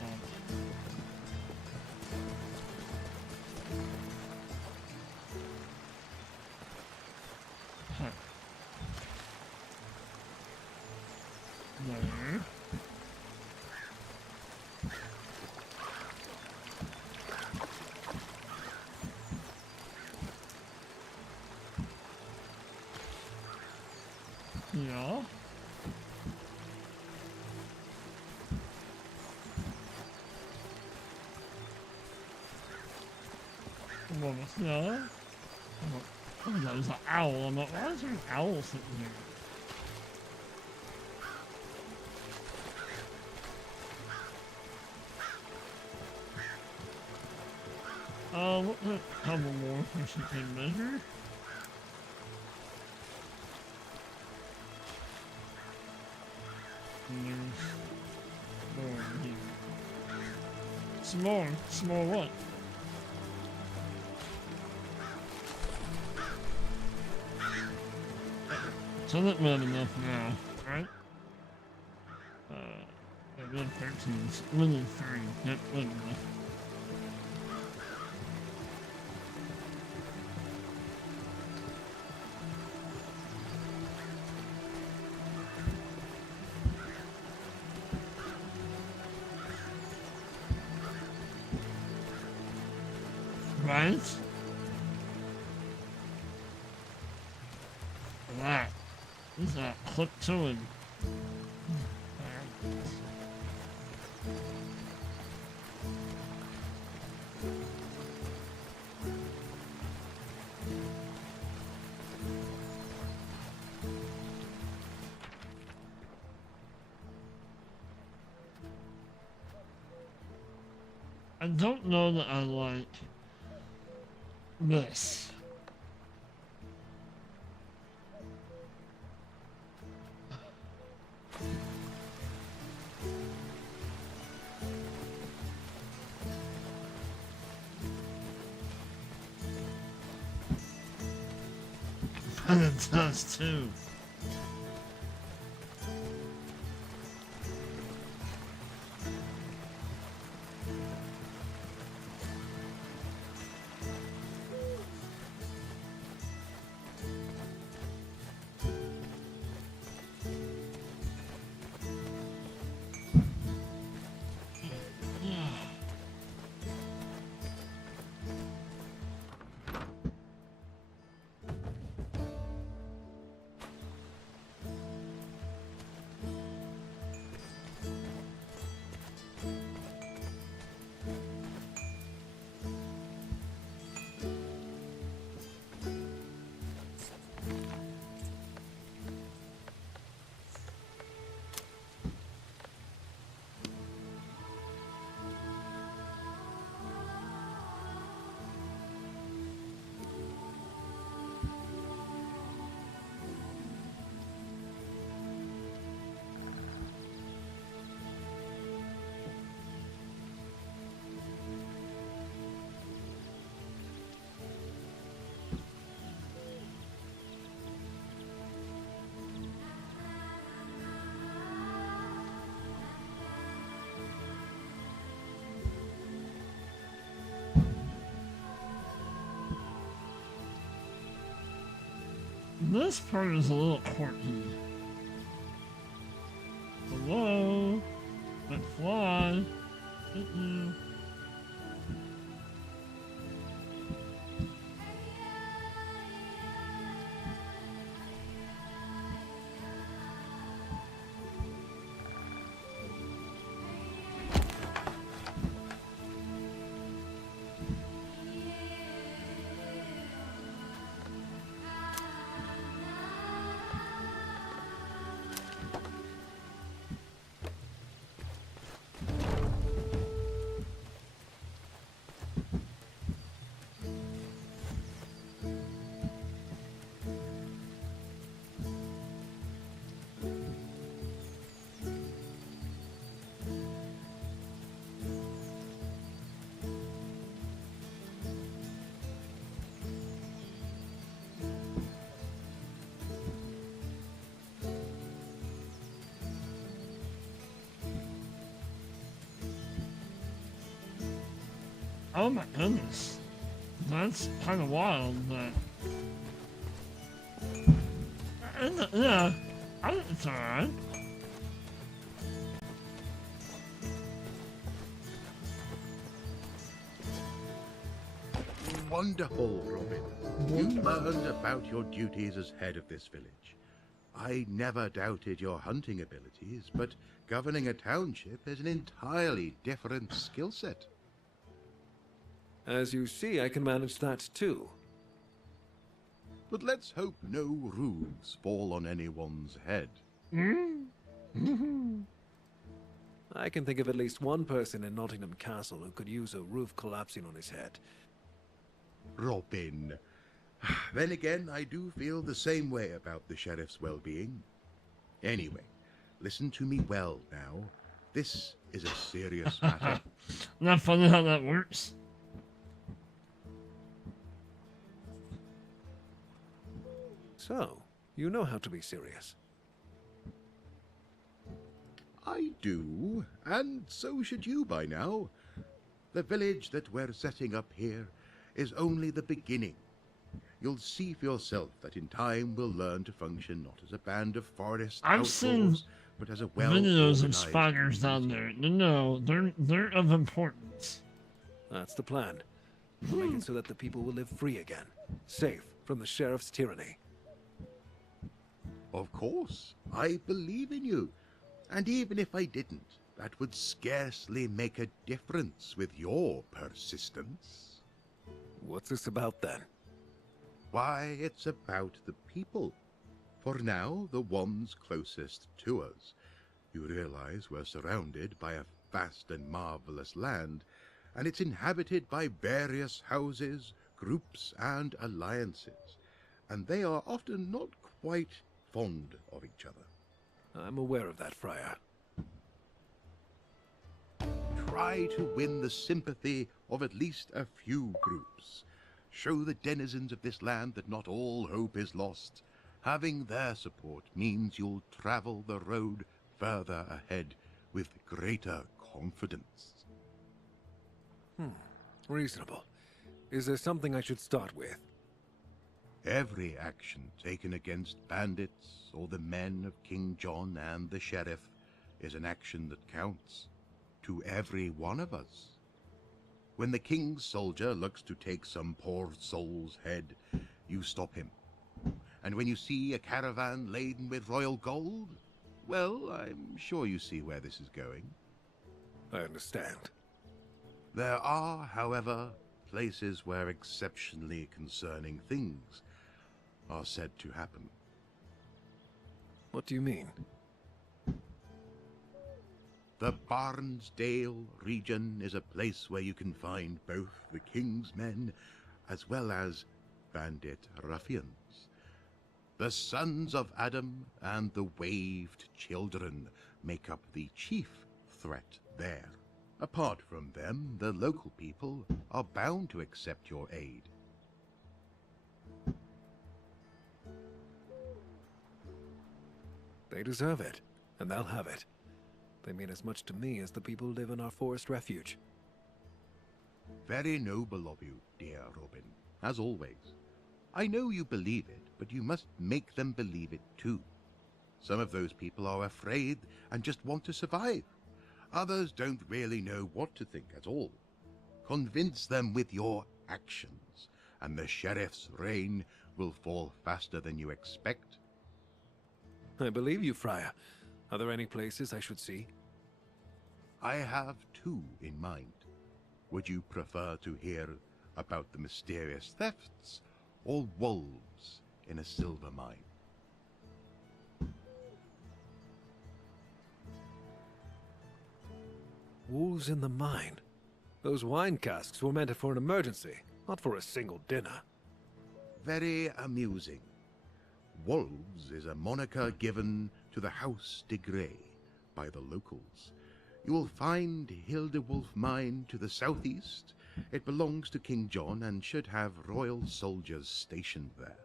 huh. There. Ja. What was that? Oh, that was an owl. I'm like, why is there an owl sitting here? Look at a couple more for something measure. More here. Some more. Some more what? So that might be enough now, right? I did 13. We need 3. Yep, wait a minute. Right? That. He's got clip to him. I don't know that I like this. But it does too. This part is a little quirky. Hello? McFly? Mm-mm. Oh my goodness. That's kind of wild, but... Yeah, I think it's alright. Wonderful, Robin. You learned about your duties as head of this village. I never doubted your hunting abilities, but governing a township is an entirely different skill set. As you see, I can manage that too. But let's hope no roofs fall on anyone's head. I can think of at least one person in Nottingham Castle who could use a roof collapsing on his head. Robin. Then again, I do feel the same way about the sheriff's well-being. Anyway, listen to me well now. This is a serious matter. Not funny how that works. So, you know how to be serious. I do, and so should you by now. The village that we're setting up here is only the beginning. You'll see for yourself that in time we'll learn to function not as a band of forest I've seen outlaws, but as a videos of well-organized spiders down community. there. No, they're of importance. That's the plan. We'll make it so that the people will live free again, safe from the sheriff's tyranny. Of course, I believe in you. And even if I didn't, that would scarcely make a difference with your persistence. What's this about then? Why, it's about the people. For now, the ones closest to us. You realize we're surrounded by a vast and marvelous land, and it's inhabited by various houses, groups, and alliances. And they are often not quite fond of each other. I'm aware of that, Friar. Try to win the sympathy of at least a few groups. Show the denizens of this land that not all hope is lost. Having their support means you'll travel the road further ahead with greater confidence. Reasonable. Is there something I should start with? Every action taken against bandits or the men of King John and the sheriff is an action that counts to every one of us. When the king's soldier looks to take some poor soul's head, you stop him. And when you see a caravan laden with royal gold, well, I'm sure you see where this is going. I understand. There are, however, places where exceptionally concerning things are said to happen. What do you mean? The Barnesdale region is a place where you can find both the king's men as well as bandit ruffians. The sons of Adam and the waved children make up the chief threat there. Apart from them, the local people are bound to accept your aid. They deserve it, and they'll have it. They mean as much to me as the people who live in our forest refuge. Very noble of you, dear Robin, as always. I know you believe it, but you must make them believe it too. Some of those people are afraid and just want to survive. Others don't really know what to think at all. Convince them with your actions, and the sheriff's reign will fall faster than you expect. I believe you, Friar. Are there any places I should see? I have two in mind. Would you prefer to hear about the mysterious thefts or wolves in a silver mine? Wolves in the mine. Those wine casks were meant for an emergency, not for a single dinner. Very amusing. Wolves is a moniker given to the House de Grey by the locals. You will find Hildewolf Mine to the southeast. It belongs to King John and should have royal soldiers stationed there.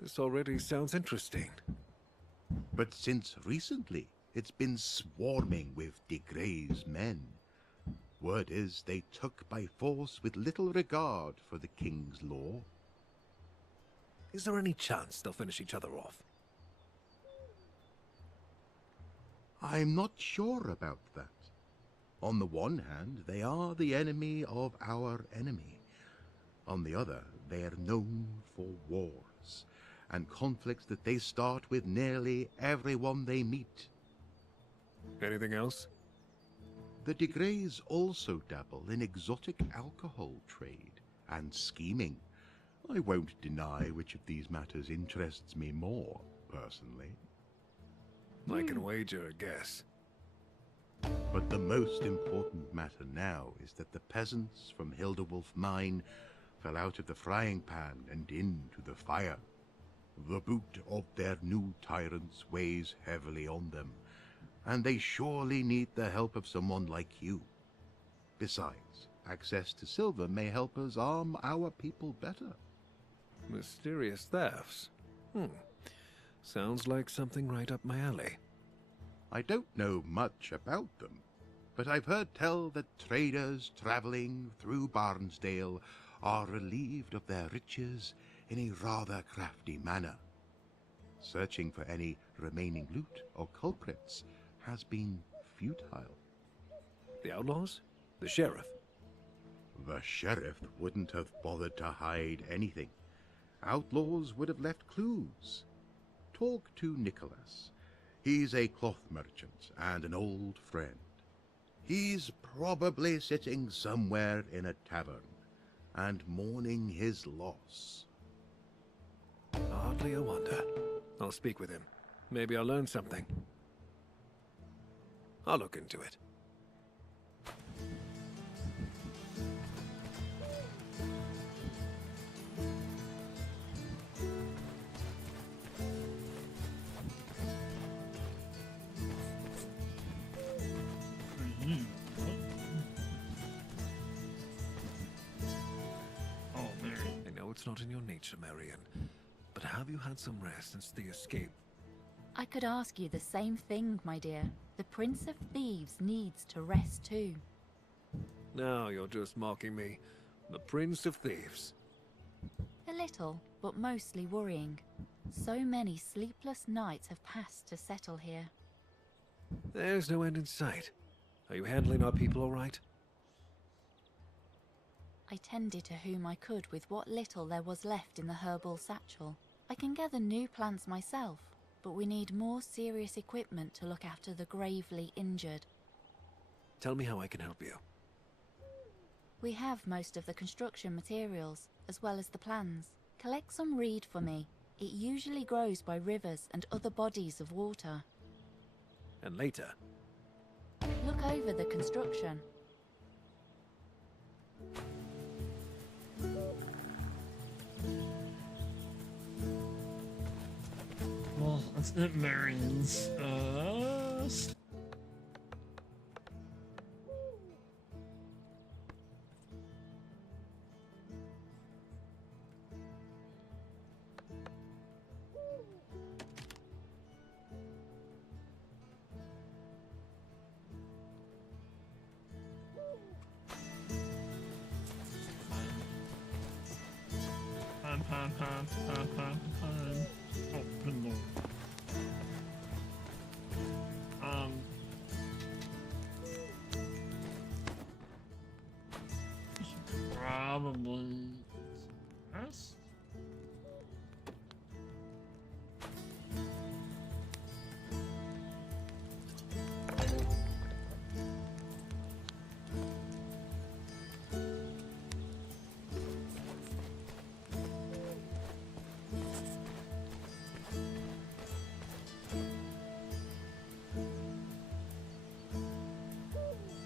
This already sounds interesting. But since recently, it's been swarming with de Grey's men. Word is they took by force with little regard for the king's law. Is there any chance they'll finish each other off? I'm not sure about that. On the one hand, they are the enemy of our enemy. On the other, they are known for wars and conflicts that they start with nearly everyone they meet. Anything else? The de Greys also dabble in exotic alcohol trade and scheming. I won't deny which of these matters interests me more, personally. I can wager a guess. But the most important matter now is that the peasants from Hildewolf Mine fell out of the frying pan and into the fire. The boot of their new tyrants weighs heavily on them, and they surely need the help of someone like you. Besides, access to silver may help us arm our people better. Mysterious thefts. Sounds like something right up my alley. I don't know much about them, but I've heard tell that traders traveling through Barnesdale are relieved of their riches in a rather crafty manner. Searching for any remaining loot or culprits has been futile. The outlaws? The sheriff? The sheriff wouldn't have bothered to hide anything. Outlaws would have left clues. Talk to Nicholas. He's a cloth merchant and an old friend. He's probably sitting somewhere in a tavern and mourning his loss. Hardly a wonder. I'll speak with him. Maybe I'll learn something. I'll look into it. Oh, Mary. I know it's not in your nature, Marion, but have you had some rest since the escape? I could ask you the same thing, my dear. The Prince of Thieves needs to rest too. Now you're just mocking me. The Prince of Thieves. A little, but mostly worrying. So many sleepless nights have passed to settle here. There's no end in sight. Are you handling our people all right? I tended to whom I could with what little there was left in the herbal satchel. I can gather new plants myself, but we need more serious equipment to look after the gravely injured. Tell me how I can help you. We have most of the construction materials, as well as the plans. Collect some reed for me. It usually grows by rivers and other bodies of water. And later, Look over the construction. Well, that's it, Marion's. Oh, good lord. Probably rest.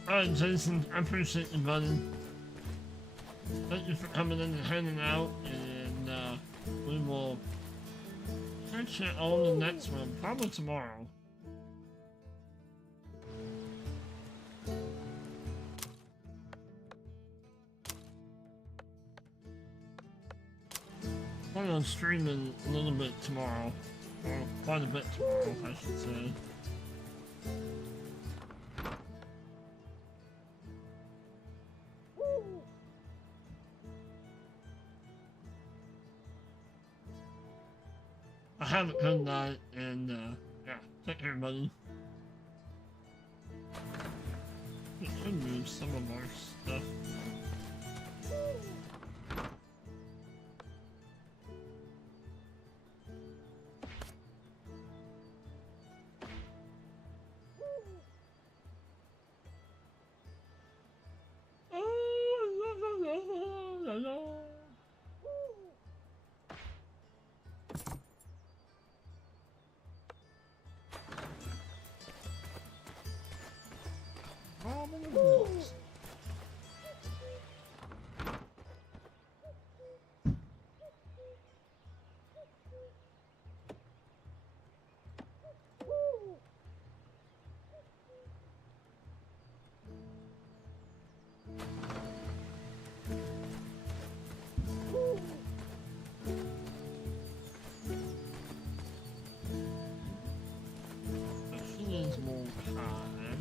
Alright, Jason, I appreciate you, buddy. Thank you for coming in and hanging out, and we will catch you on the next one, probably tomorrow. Plan on streaming a little bit tomorrow, or quite a bit tomorrow, I should say. Have a good night, and yeah, take care, buddy. We should move some of our stuff. She needs more time.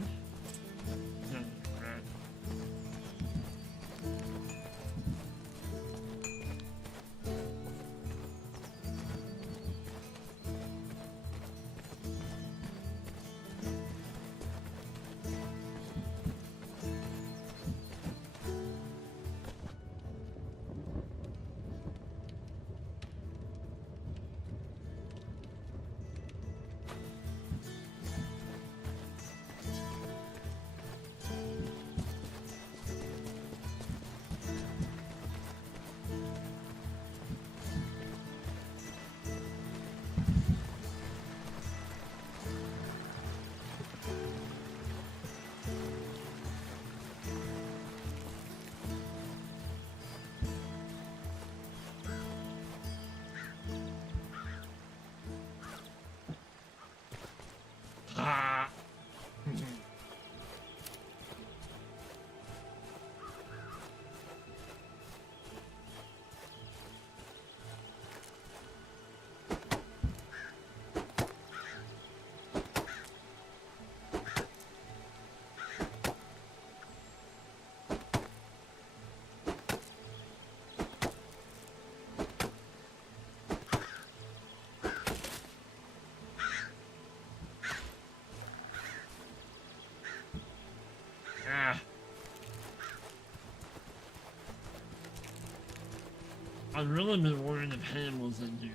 Ah. I'd really been worried if Ham was in here.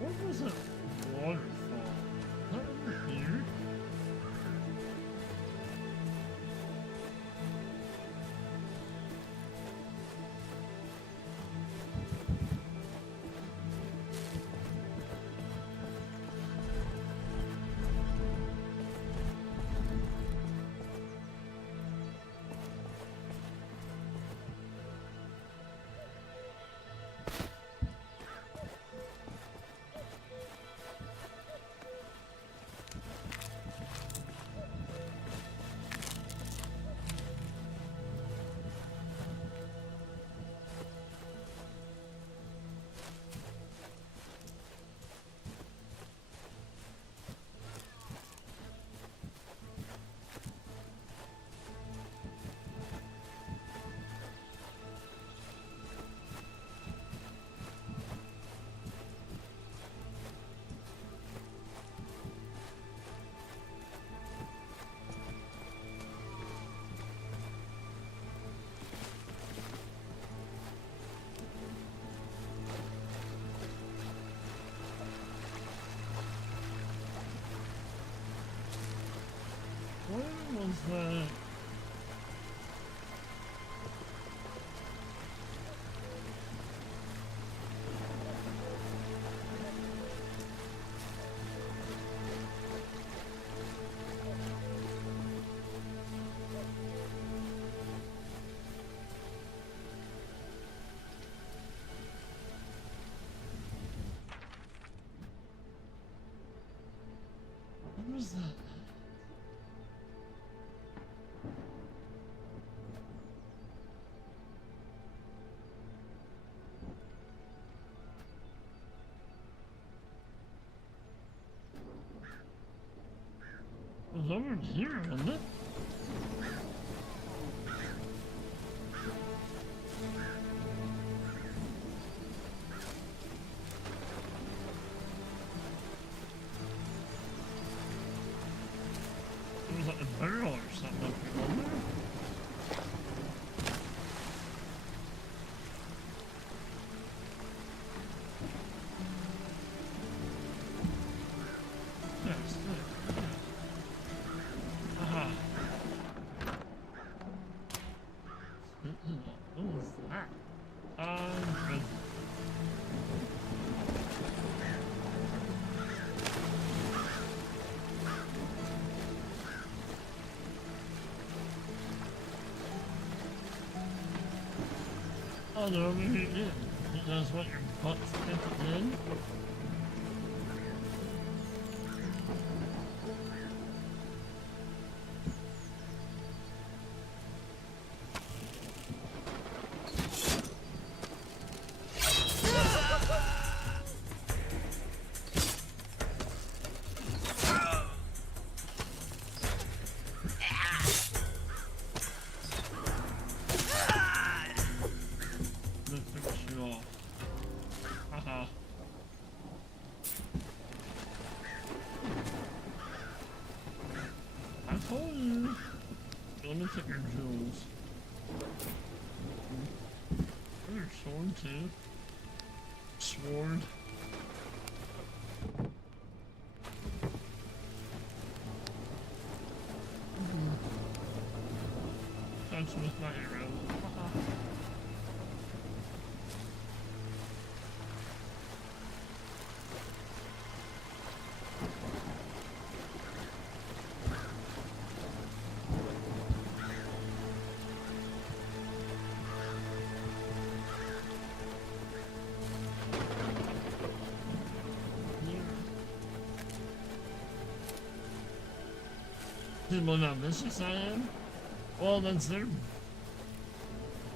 What was that waterfall? Is that over here? Where was that? Where was that? It was over here, wasn't it? It was like a barrel or something up here, wasn't there? Yes, there. Aha. What was that? Ready. Oh, they're over here, yeah. That's what your butt's at the end. Let's finish you off. Haha. I told you. Let me take your jewels. Oh, your sword too. Sword. touch with my arrow. People not vicious I am? Well, that's their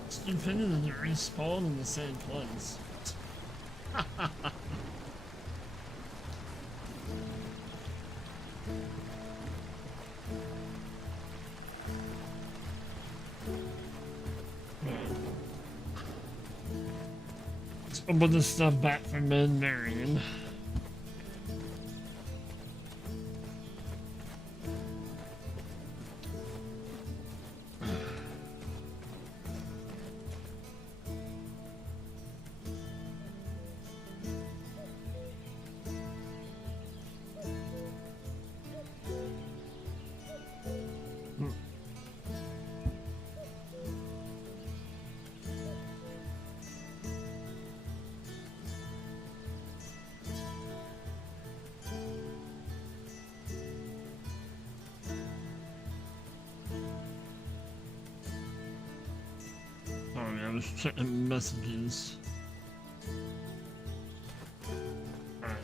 stupidity to respawn in the same place. Let's open this stuff back from Mid Marion. I was checking messages. Alright.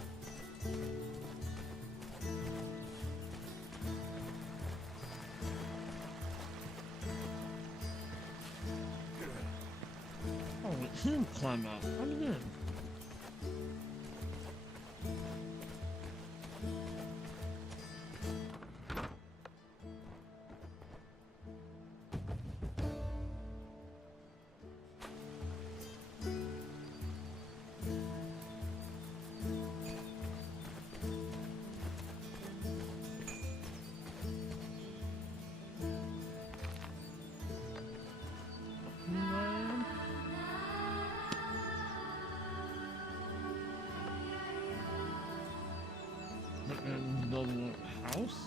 Oh, he didn't climb up. How did he? And building a house?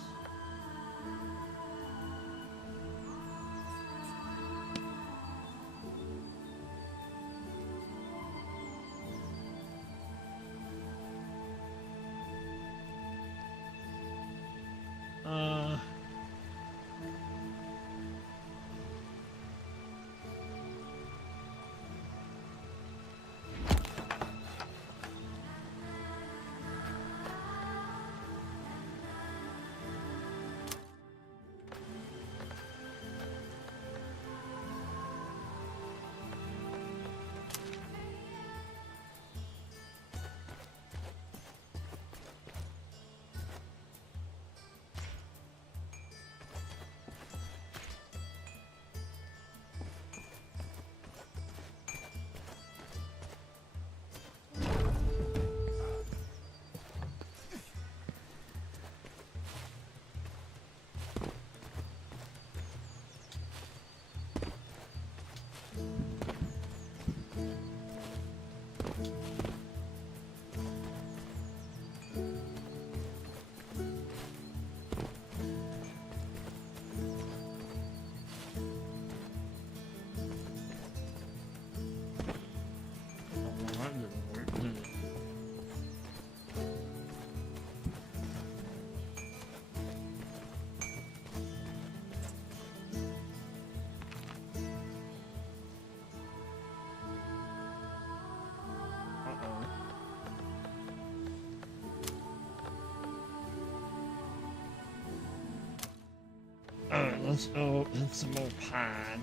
Alright, let's go get some more pine.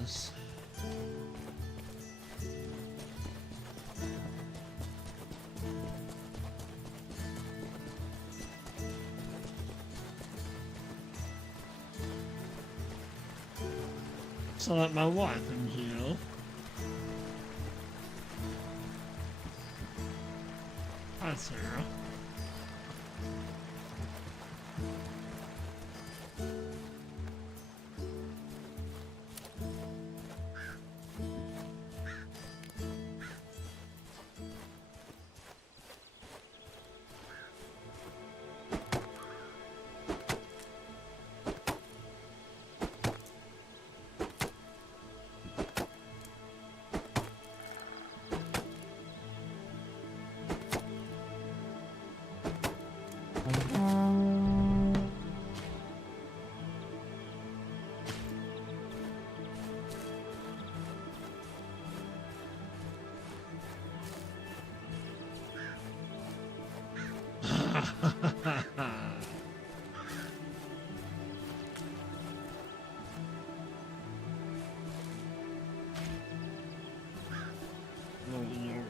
Yes. So that my wife in jail. Hi, Sarah. No, no, really.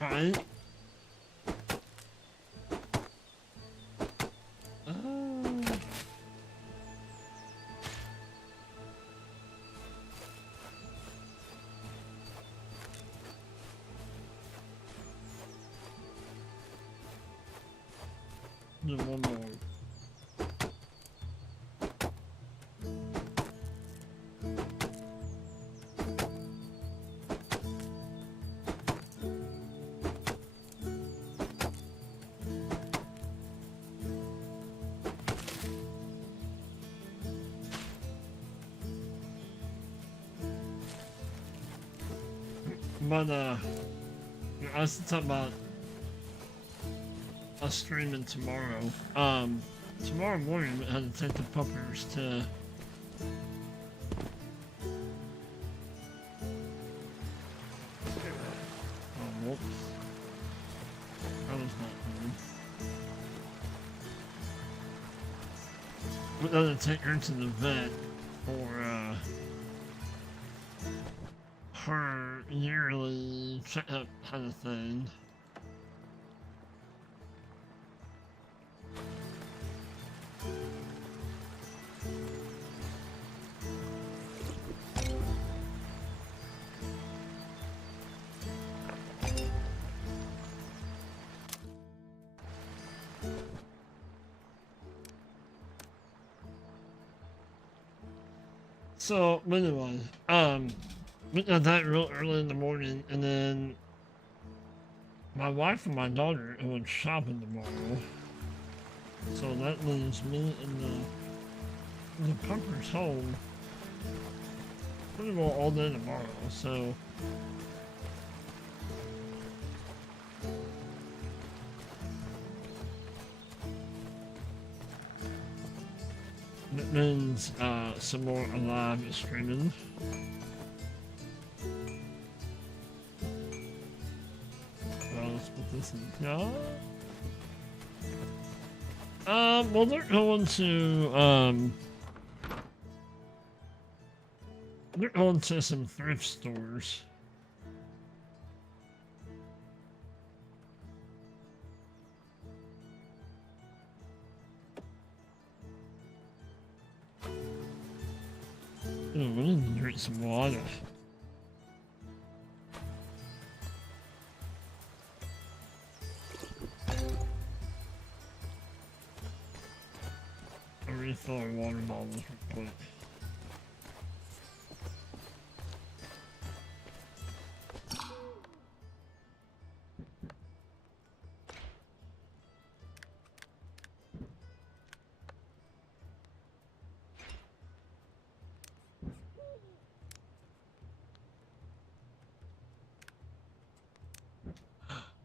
Right? One more. But I was talking about us streaming tomorrow. Tomorrow morning I had to take the puppers to whoops. That was not good. But then to take her to the vet for her yearly checkup kind of thing. So, anyway, we got that real early in the morning, and then my wife and my daughter are going shopping tomorrow. So that leaves me and the puppers home pretty well all day tomorrow, so that means some more live streaming. Let's put this in here. Well, they're going to some thrift stores. Oh, we need to drink some water. I'll refill our water bottles real quick.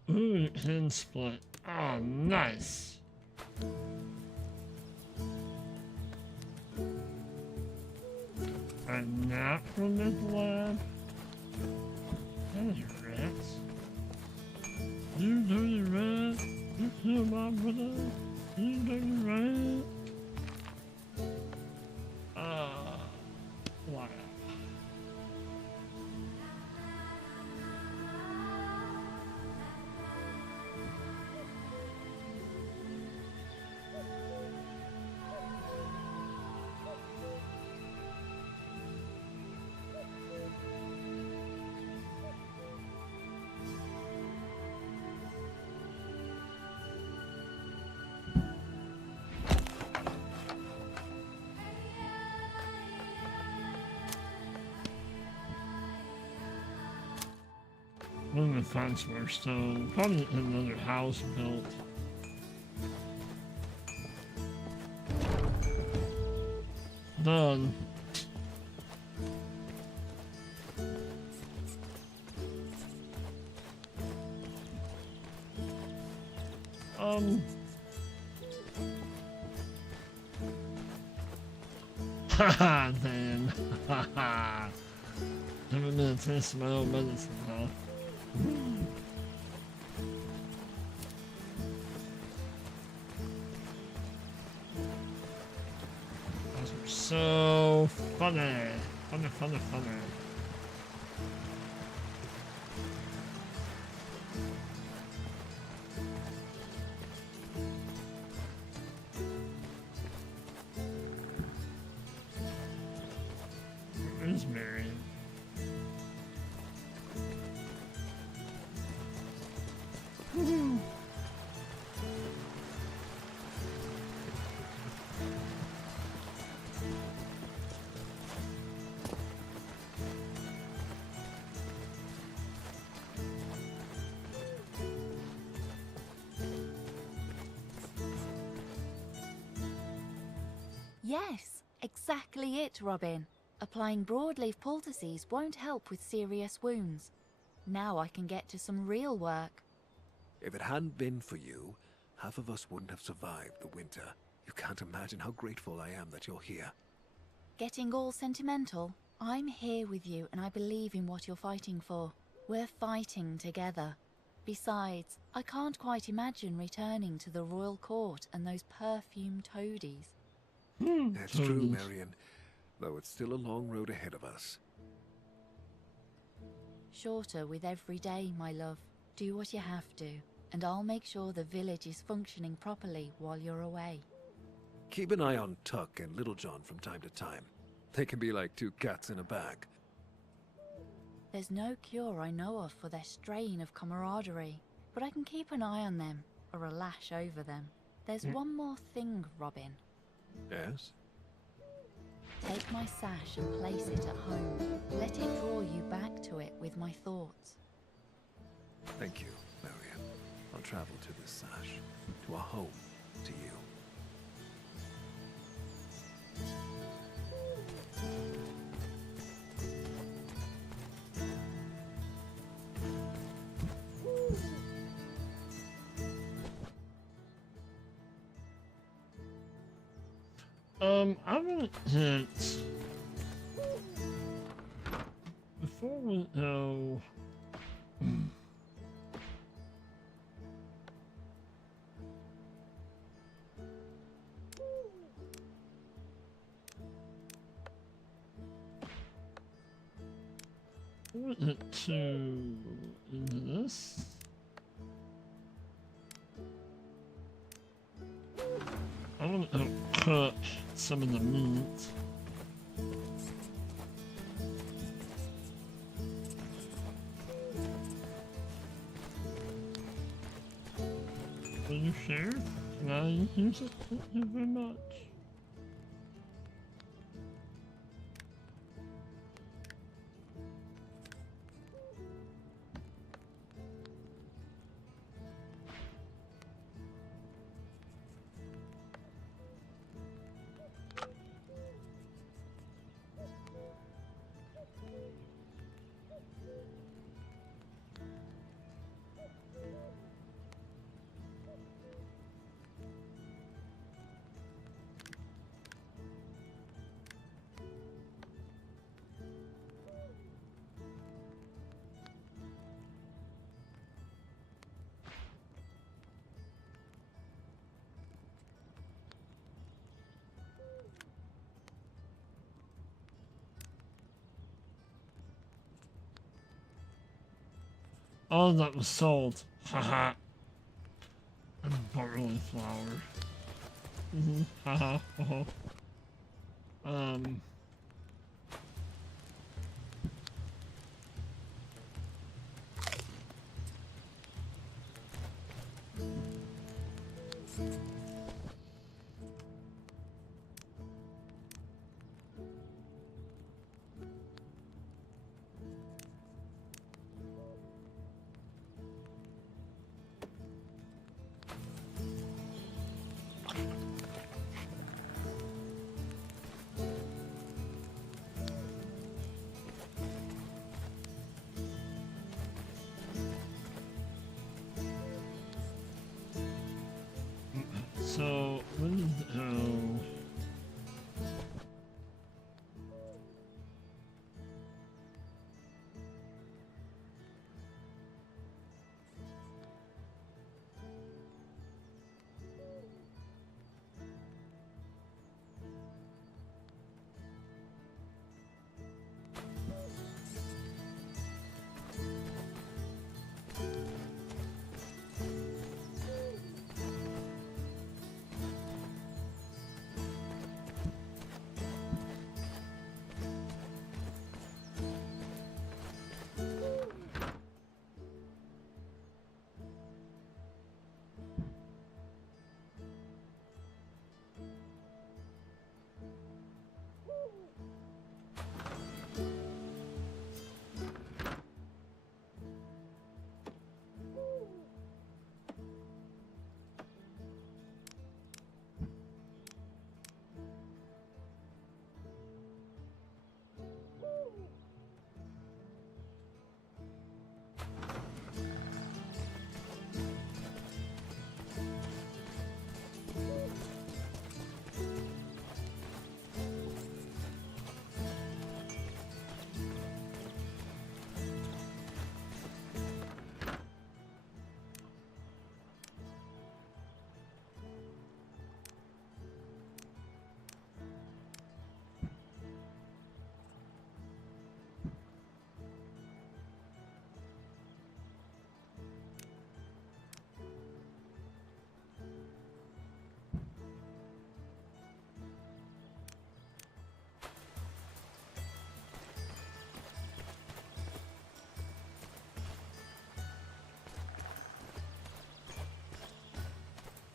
Ooh, hand split. Oh, nice. A nap from this lab? That is rats. You dirty rat. You kill my brother. You dirty rat. Wow. to find some more stone. Probably another house built. Done. Haha, damn. Haha. Haven't been a taste of my own medicine, huh? Those were so funny. Funny. Where's Marion? Yes, exactly it, Robin. Applying broadleaf poultices won't help with serious wounds. Now I can get to some real work. If it hadn't been for you, half of us wouldn't have survived the winter. You can't imagine how grateful I am that you're here. Getting all sentimental? I'm here with you and I believe in what you're fighting for. We're fighting together. Besides, I can't quite imagine returning to the royal court and those perfumed toadies. It's true, Marion, though it's still a long road ahead of us. Shorter with every day, my love. Do what you have to, and I'll make sure the village is functioning properly while you're away. Keep an eye on Tuck and Little John from time to time. They can be like two cats in a bag. There's no cure I know of for their strain of camaraderie, but I can keep an eye on them, or a lash over them. There's one more thing, Robin. Yes? Take my sash and place it at home. Let it draw you back to it with my thoughts. Thank you, Marion. I'll travel to this sash, to a home, to you. I'm gonna hit before we go. We'll hit 2 into this. I'm gonna cut some of the meat. Are you sure? Can I use it? Thank you very much. Oh, that was sold. Haha. And barley flour. Haha. So, when did, oh.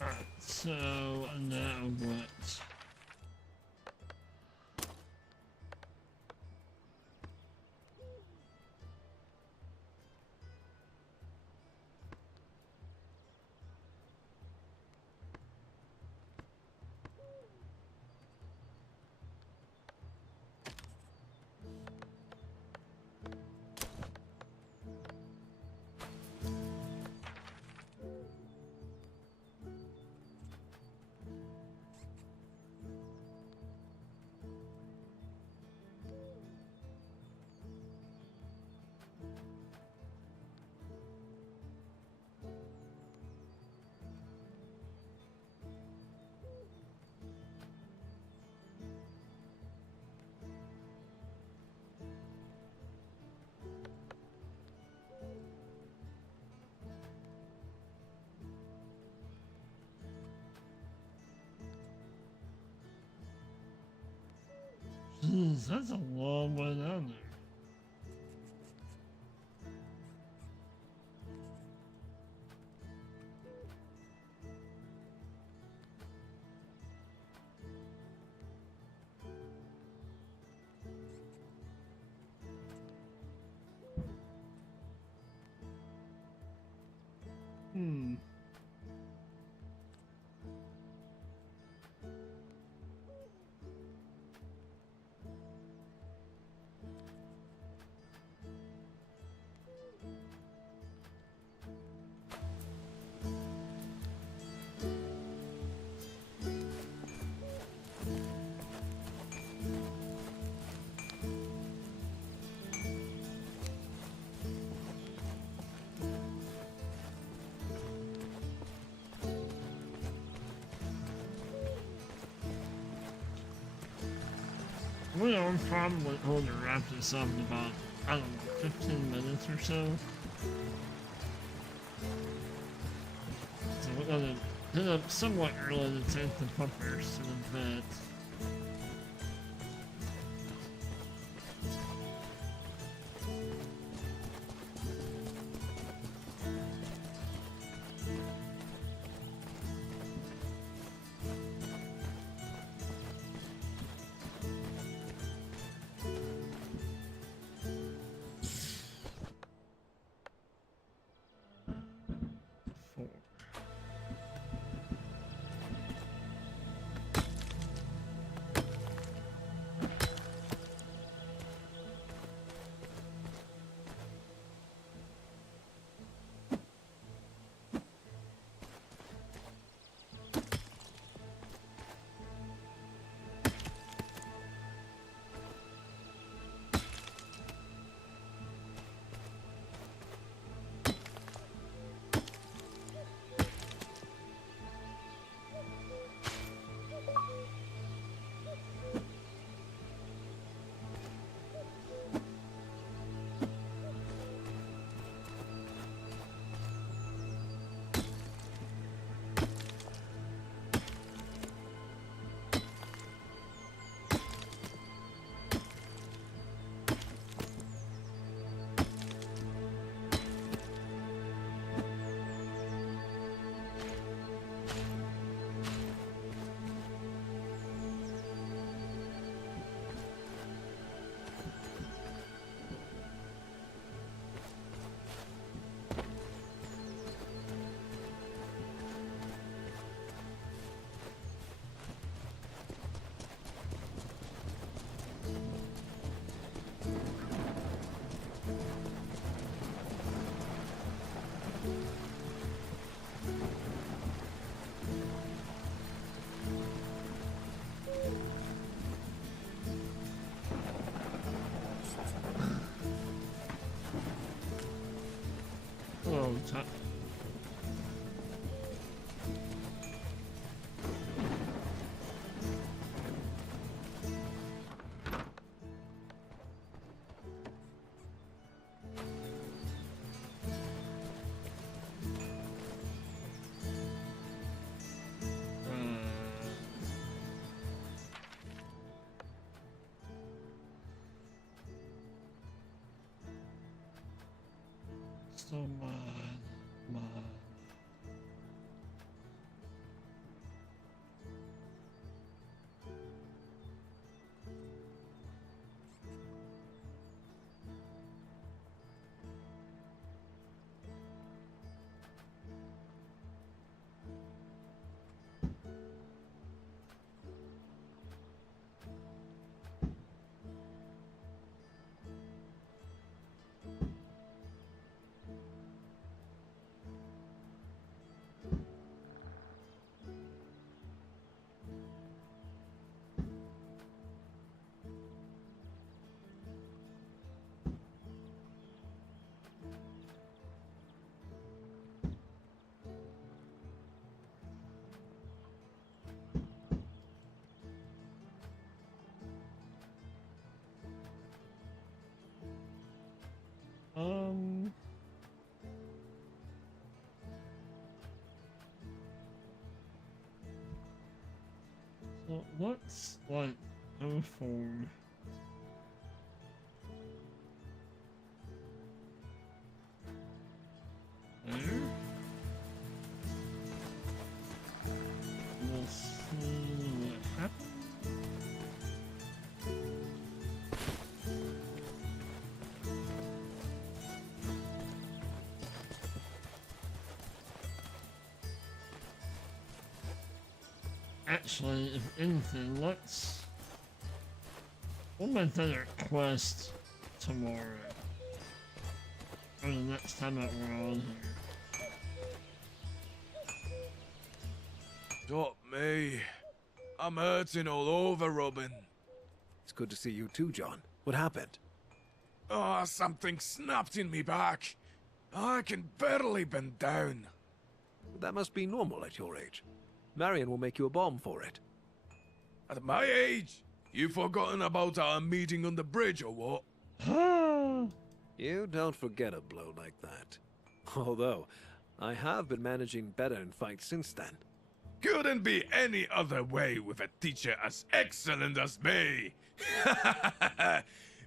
Alright, so now what? Jeez, that's a long way down there. Hmm. We'll probably hold to wrap this up in about, I don't know, 15 minutes or so. So we're gonna hit up somewhat early to take the puppers to the vet. So mad. So let's like go forward. There. We'll see what happens. Actually, if anything, we'll make that a quest tomorrow. Or the next time that we're on here. Stop me. I'm hurting all over, Robin. It's good to see you too, John. What happened? Oh, something snapped in me back. I can barely bend down. That must be normal at your age. Marion will make you a balm for it. At my age? You forgotten about our meeting on the bridge or what? You don't forget a blow like that. Although, I have been managing better in fights since then. Couldn't be any other way with a teacher as excellent as me.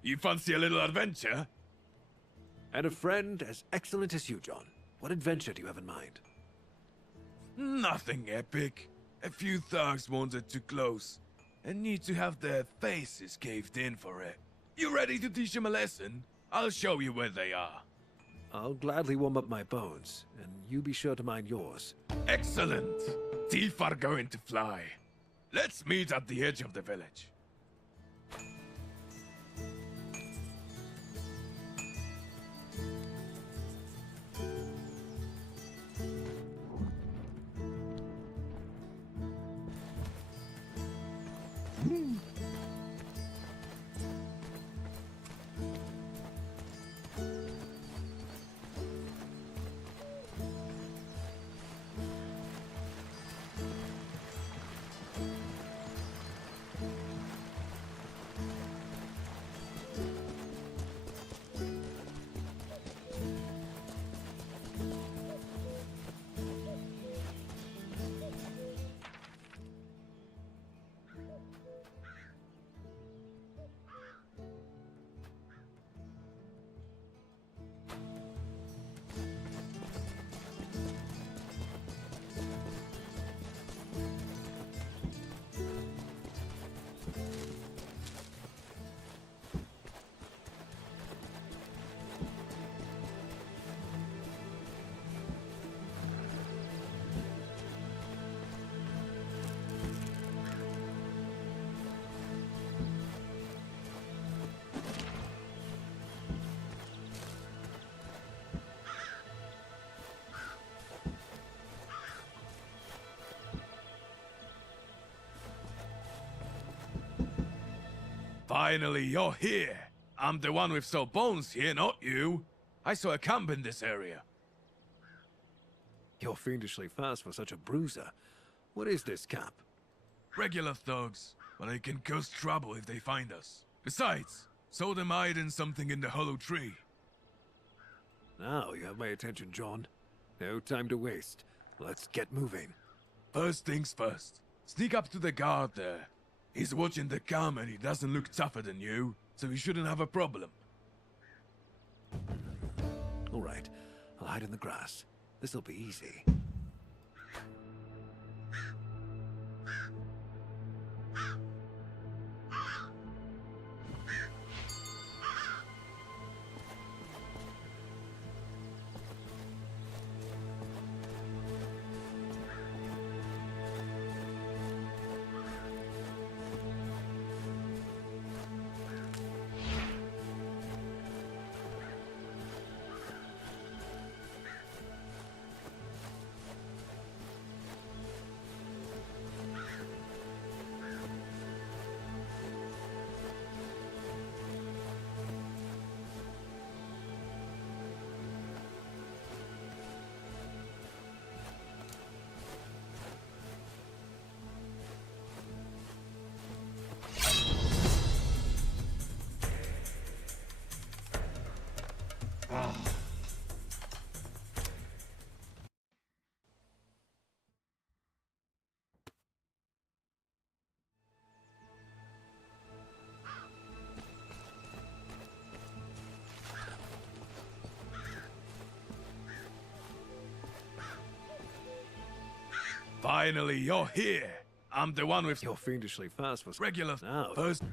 You fancy a little adventure? And a friend as excellent as you, John. What adventure do you have in mind? Nothing epic. A few thugs wandered too close and need to have their faces caved in for it. You ready to teach them a lesson? I'll show you where they are. I'll gladly warm up my bones, and you be sure to mind yours. Excellent. Teeth are going to fly. Let's meet at the edge of the village. Finally, you're here. I'm the one with sore bones here, not you. I saw a camp in this area. You're fiendishly fast for such a bruiser. What is this camp? Regular thugs, but they can cause trouble if they find us. Besides, saw them hiding something in the hollow tree. Now you have my attention, John. No time to waste. Let's get moving. First things first. Sneak up to the guard there. He's watching the camp and he doesn't look tougher than you, so he shouldn't have a problem. All right. I'll hide in the grass. This'll be easy. Finally, you're here. I'm the one with You're fiendishly fast for regular now. first.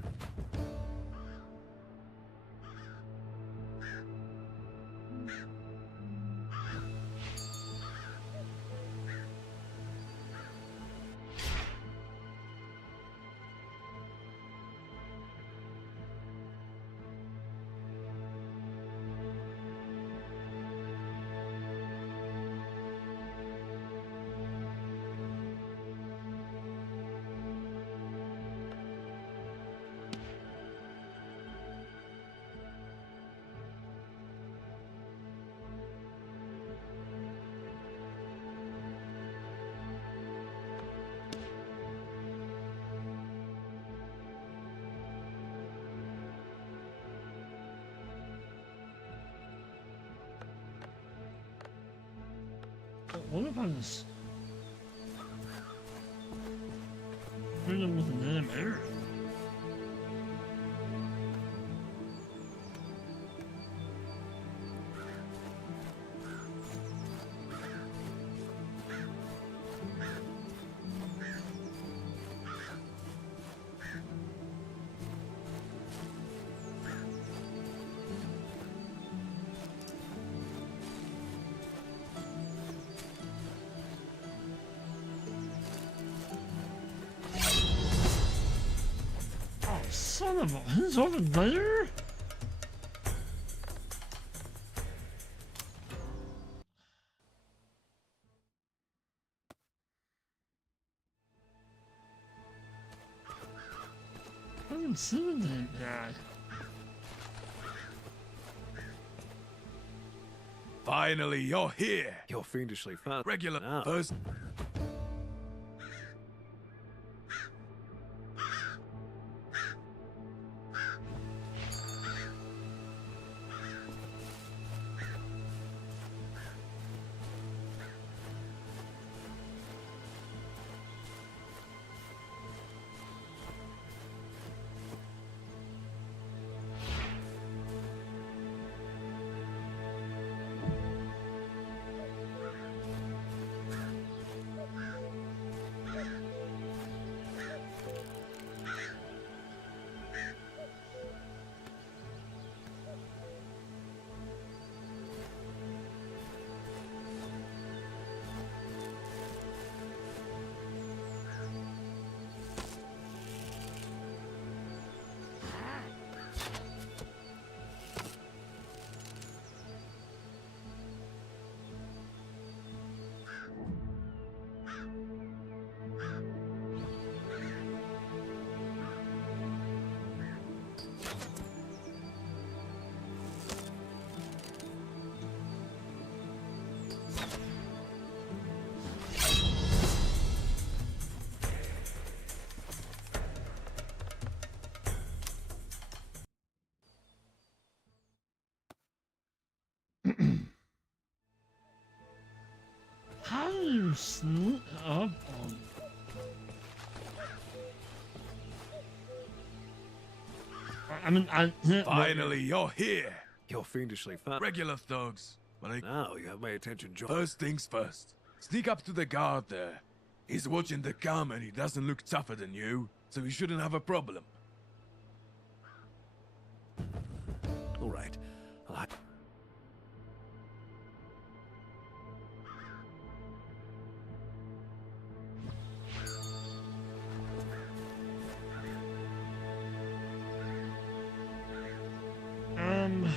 What if I just hit him with a damn arrow? Son of a, he's over there? I haven't seen that guy. Finally, you're here. You're fiendishly fast. Regular now. first. How do you sneak up on? I mean, I can't. Finally, you're here. You're fiendishly fast. Regular thugs. but I... Now you have my attention, John. First things first. Sneak up to the guard there. He's watching the cam and he doesn't look tougher than you, so he shouldn't have a problem. All right. Um...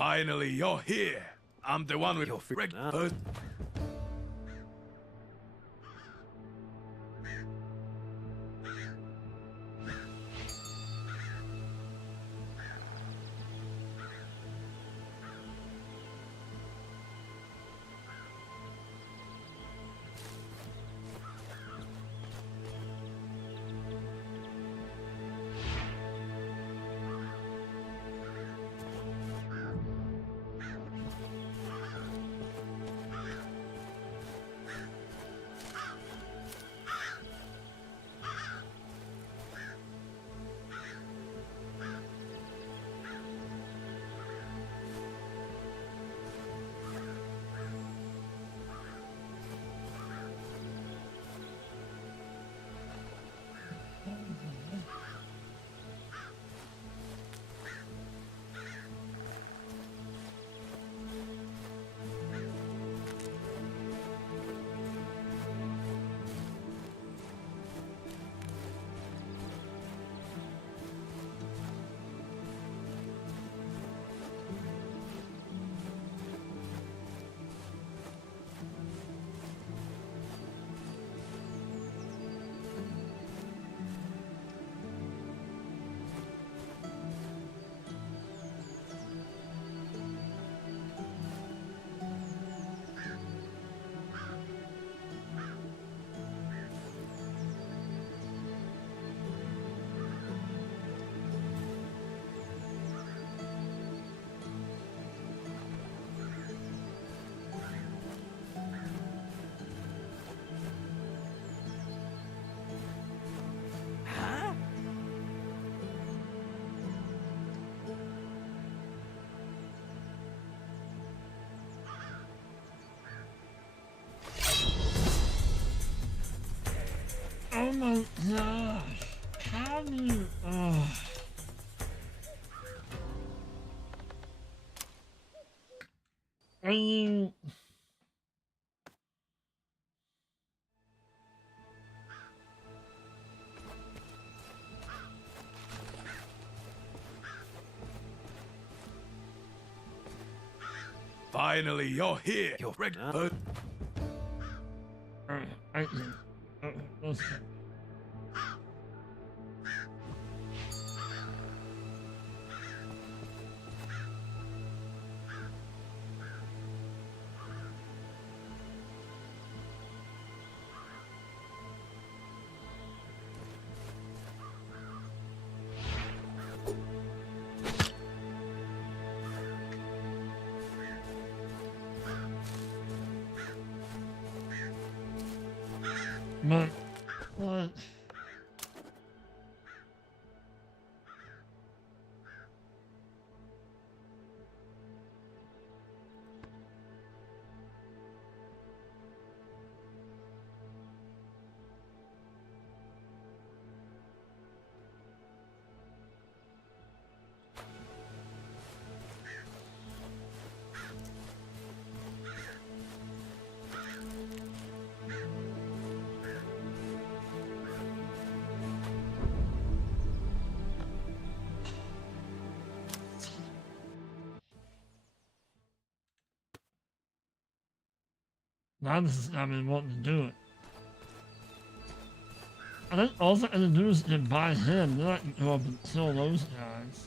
Finally, you're here. I'm the one with You're red freaking out. first. my gosh. How do you... Oh. Are you... Finally, you're here. You're ready. I can... Let's... But... What? Now this has got me wanting to do it. I think all I gotta do is buy him, then I can go up and kill those guys.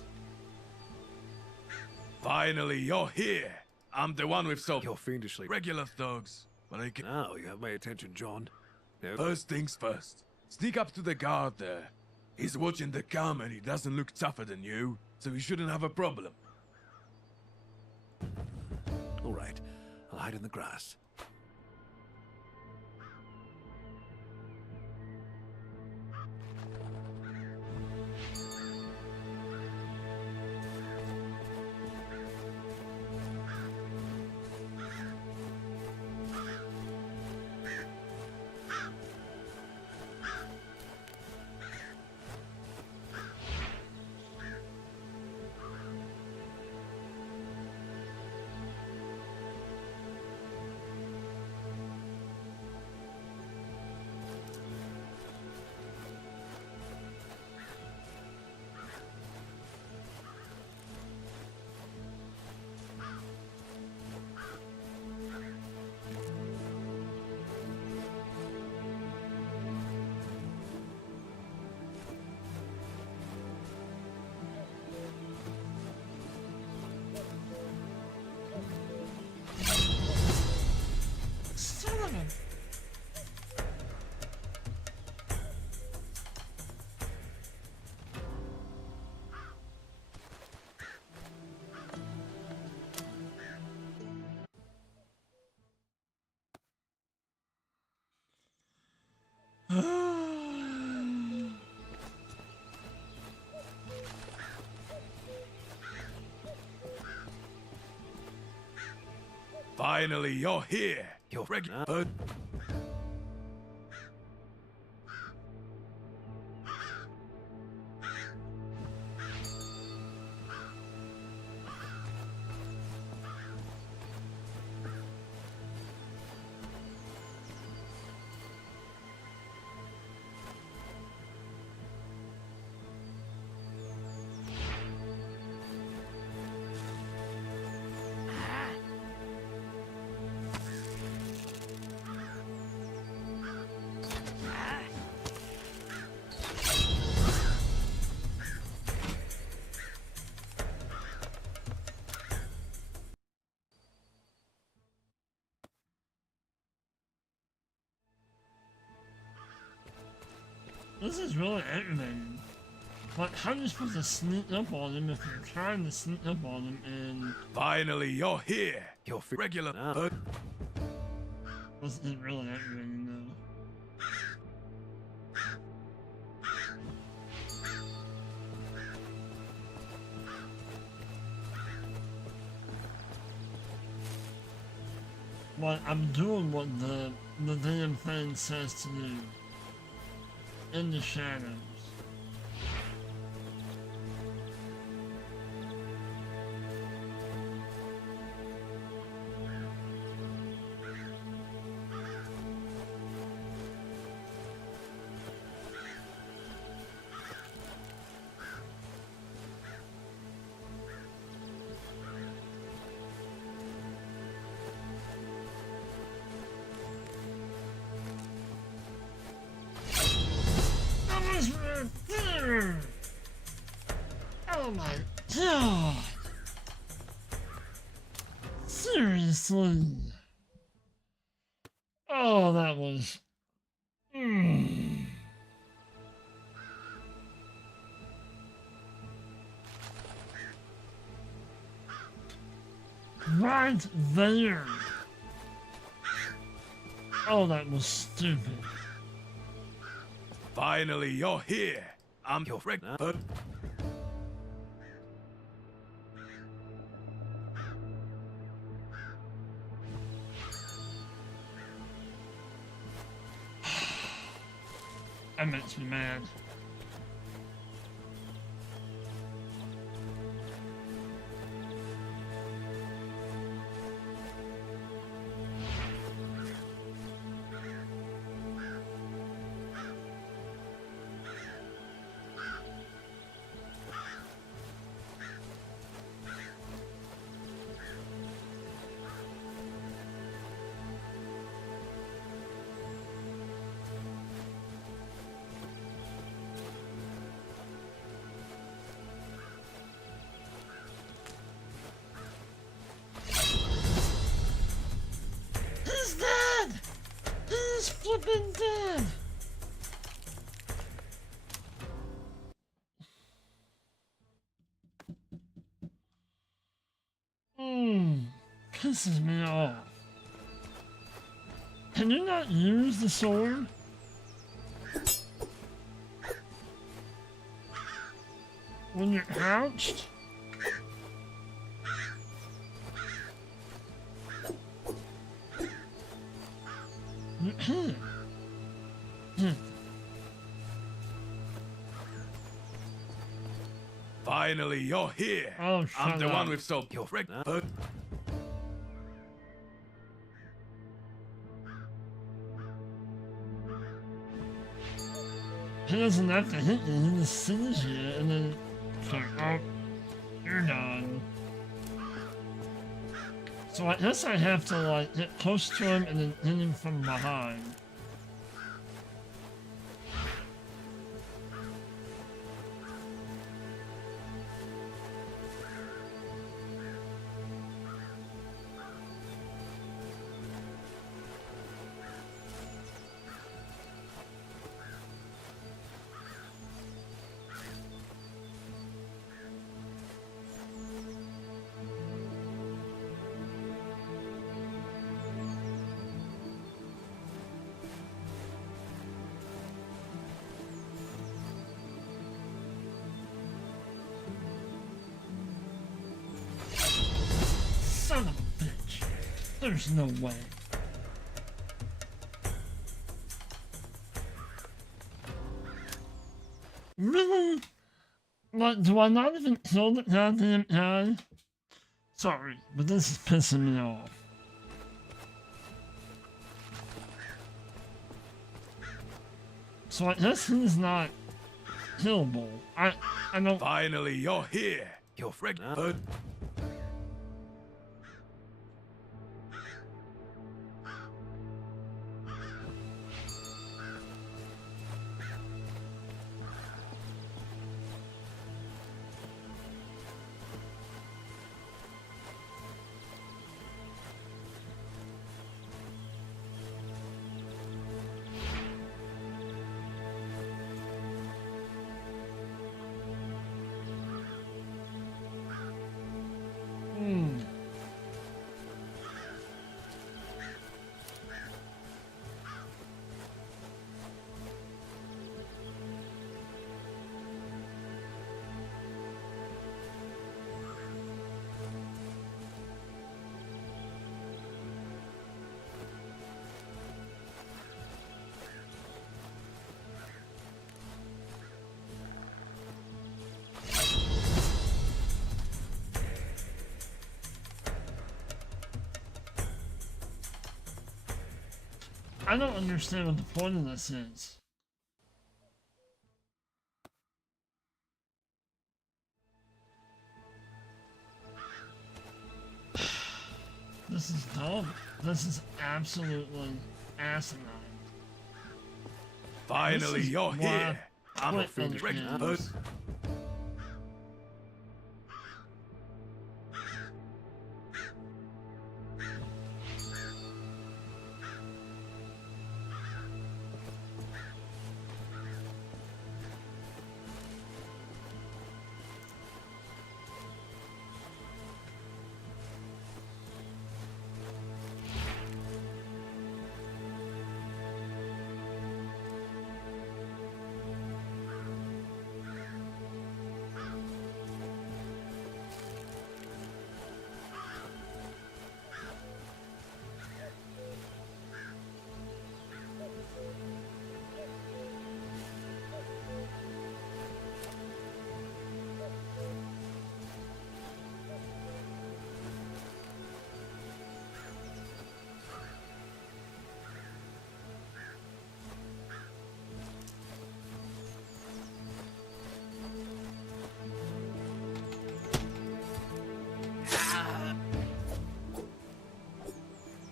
Finally, you're here. I'm the one with so You're fiendishly... regular thugs, but I can... Now you have my attention, John. No. First things first. Sneak up to the guard there. He's watching the cam and he doesn't look tougher than you, so he shouldn't have a problem. All right. I'll hide in the grass. Finally, you're here. You're regular. This is really aggravating. Like, how are you supposed to sneak up on him if you're trying to sneak up on him and... Finally, you're here. You're regular. This is really aggravating though. But I'm doing what the damn thing says to do. in the shadows. Oh my god! Seriously? Oh, that was... Right there! Oh, that was stupid. Finally, you're here. I'm your friend. That makes me mad. He's dead! He's flipping dead! Pisses me off. Can you not use the sword? When you're crouched? Finally, you're here. Oh, I'm shut the up. one with so your friend. He doesn't have to hit you, he just sees you and then it's like, oh, you're done. So I guess I have to like get close to him and then hit him from behind. Son of a bitch. There's no way. Really? Like, do I not even kill the goddamn guy? Sorry, but this is pissing me off. So I guess he's not killable. I don't... Finally, you're here. Your friend. I don't understand what the point of this is. This is dumb. This is absolutely asinine. Finally, This is you're why here. I I'm a quit finished other person. games.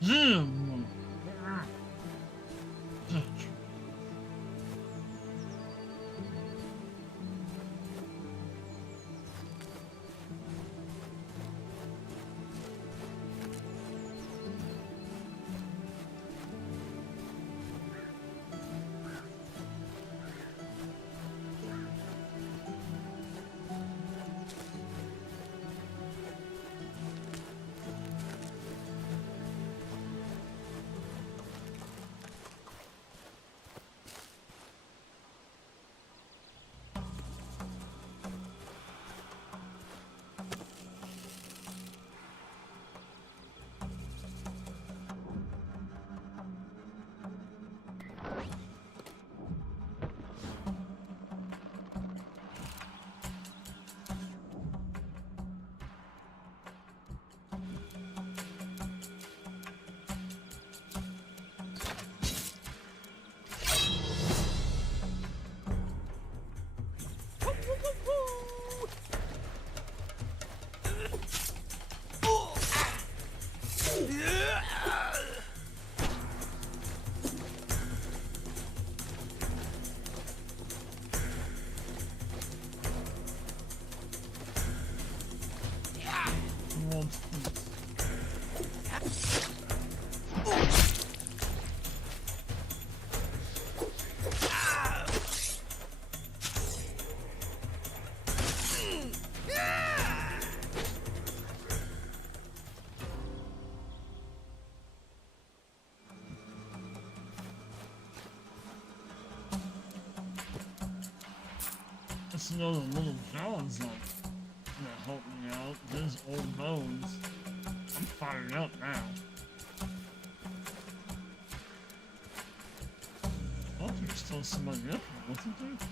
Zoom. Let's know the little John's like that helped me out. His old bones. I'm fired up now. Oh, there's still somebody up here, wasn't there?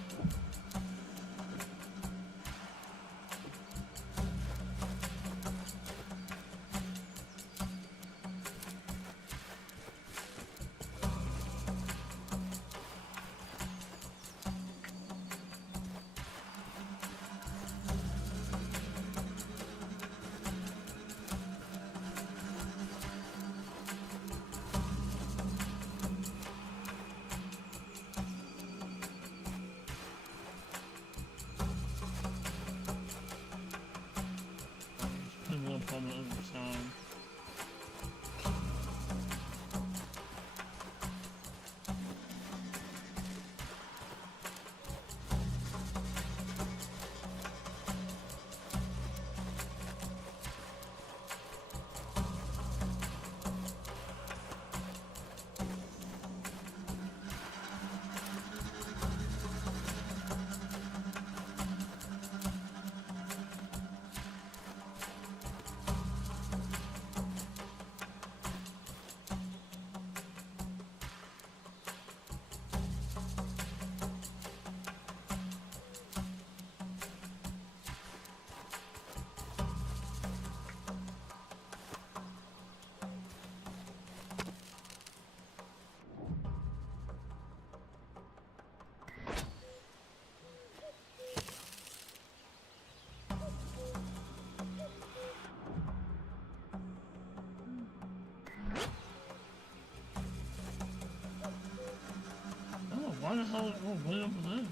Why the hell? Oh, way over there.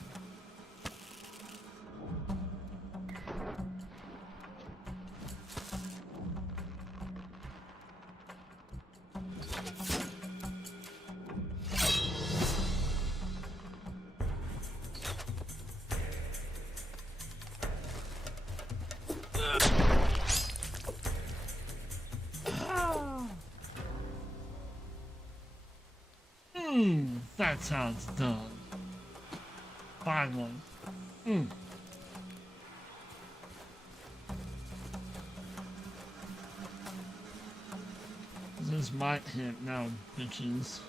That's how it's done. Finally. This might hit now, bitches.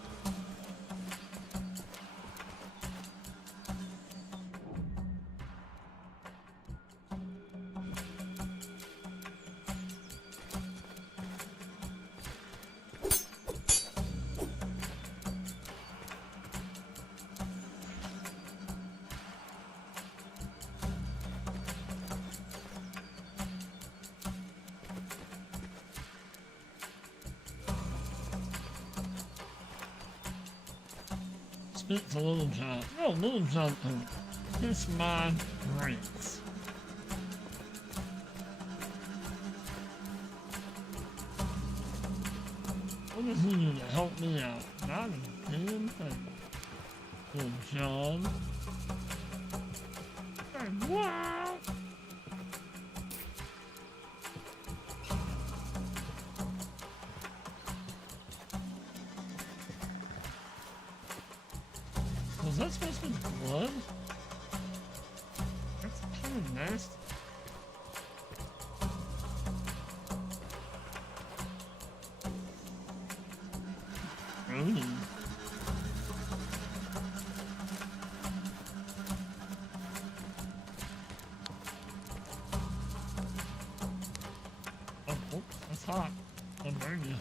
Spit to Little John. No, Little John. Oh, kiss my brains. What does he do to help me out? Not a damn thing. Little John. Hey, wow! Was that supposed to be blood? That's kind of nasty. Really? Oh, that's hot. I'll burn you.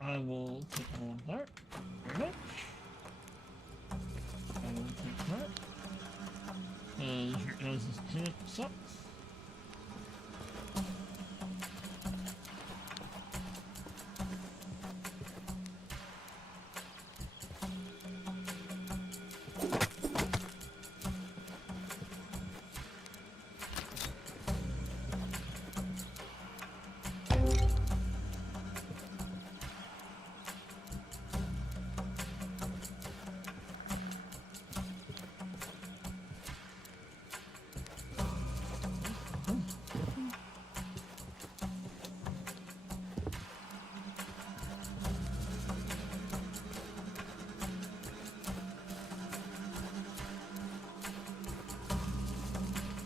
I will take all of that. Very much. I will take that. And your guys' camp sucks.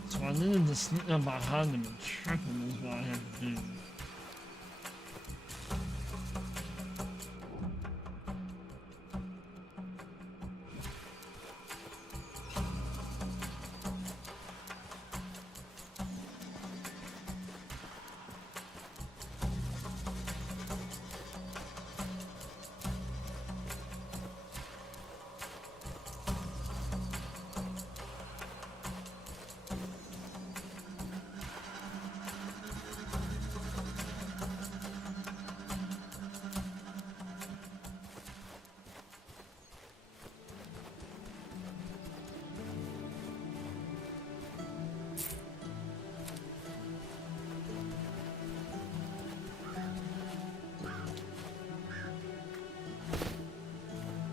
So I needed to sneak up behind him and trip him is what I had to do.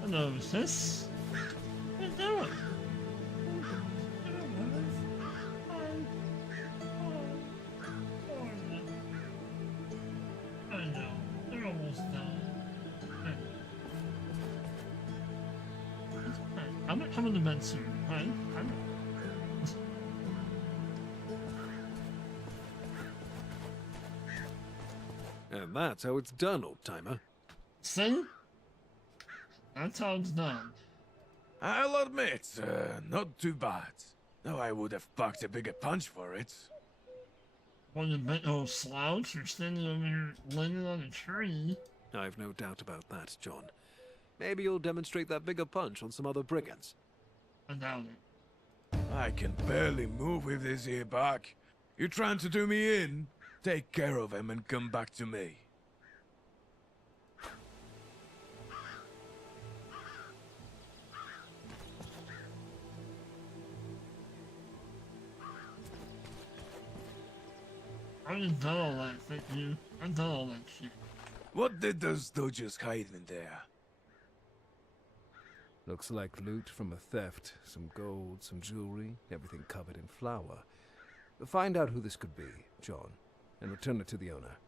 Hello, sis. What you doing? I know. They're almost done. It's fine. I'm not coming to bed soon, right? I know. And that's how it's done, old-timer. See? That's how it's done. I'll admit, not too bad. Though I would have packed a bigger punch for it. When the big old slouch, you're standing over here leaning on a tree. I've no doubt about that, John. Maybe you'll demonstrate that bigger punch on some other brigands. I doubt it. I can barely move with this here back. You trying to do me in? Take care of him and come back to me. I just done all that, thank you. I've done all that shit. What did those dodgers hide in there? Looks like loot from a theft. Some gold, some jewelry, everything covered in flour. Find out who this could be, John, and return it to the owner.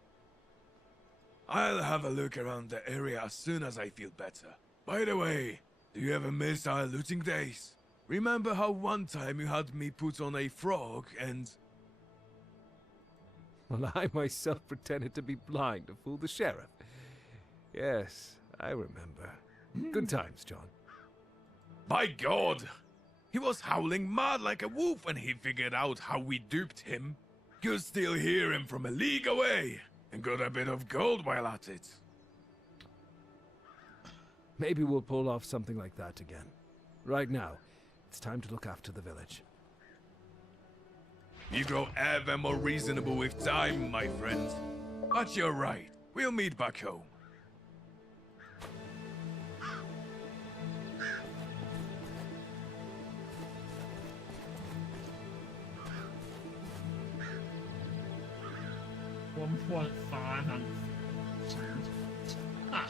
I'll have a look around the area as soon as I feel better. By the way, do you ever miss our looting days? Remember how one time you had me put on a frog and... Well, I myself pretended to be blind to fool the sheriff. Yes, I remember. Good times, John. By God! He was howling mad like a wolf when he figured out how we duped him. Could still hear him from a league away, and got a bit of gold while at it. Maybe we'll pull off something like that again. Right now, it's time to look after the village. You grow ever more reasonable with time, my friend. But you're right. We'll meet back home. .5 on... Ah.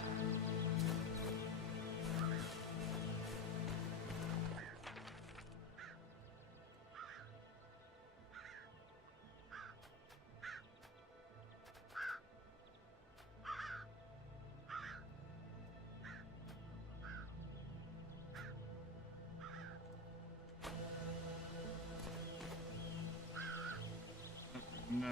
No.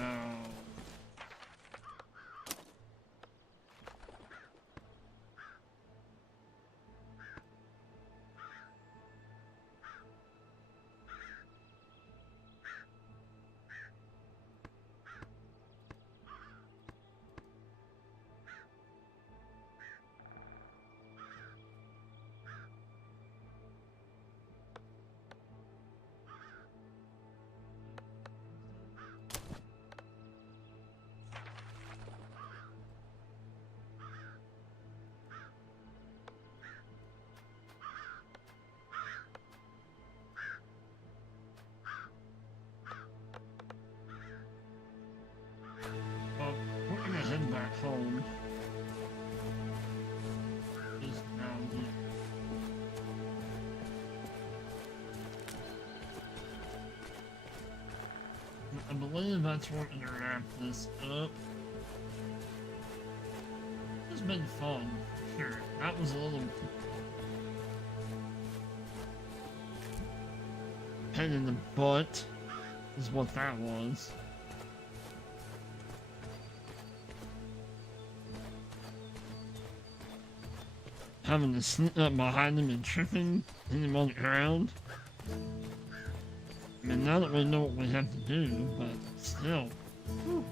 Well, we're gonna head back home. Just down here. I believe that's where we're gonna wrap this up. It's been fun, for sure. That was a little pain in the butt, is what that was. Having to sneak up behind him and tripping him on the ground. I mean, now that we know what we have to do, but still. Whew.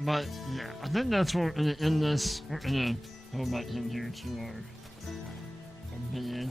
But yeah, I think that's where we're gonna end this. We're gonna go back in here to our bed.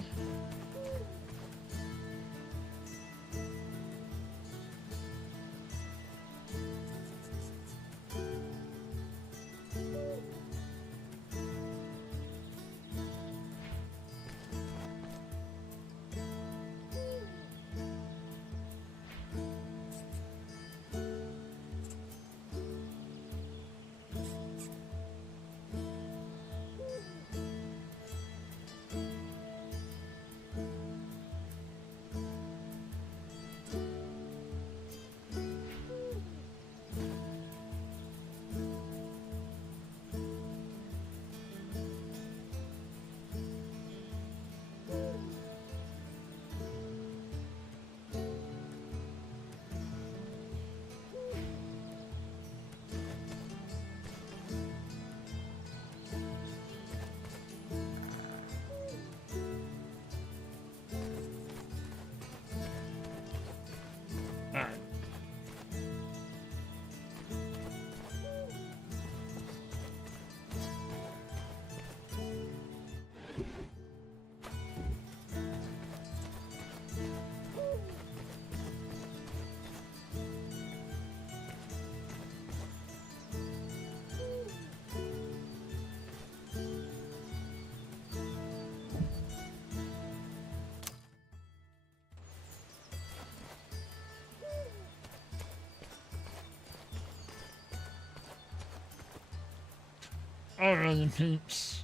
Alrighty, peeps.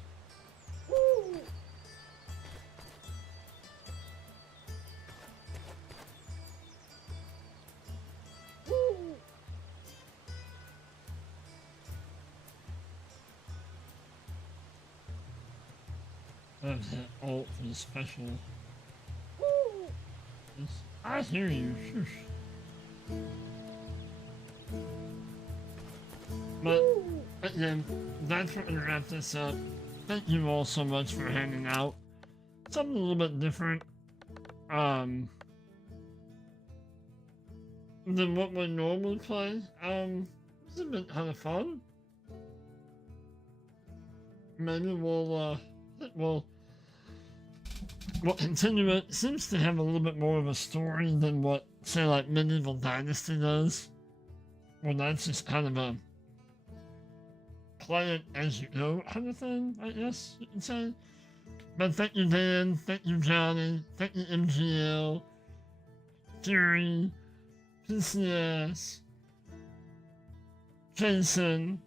That's that alt for the special. I hear you. Shush. But again, that's what we wrap this up. Thank you all so much for hanging out. Something a little bit different, than what we normally play. This has been kind of fun. Maybe we'll continue it. It seems to have a little bit more of a story than what, say, like Medieval Dynasty does. Well, that's just kind of a play it as you go kind of thing, I guess you can say. But thank you, Dan. Thank you, Johnny. Thank you, MGL, Fury, PCS, Jason.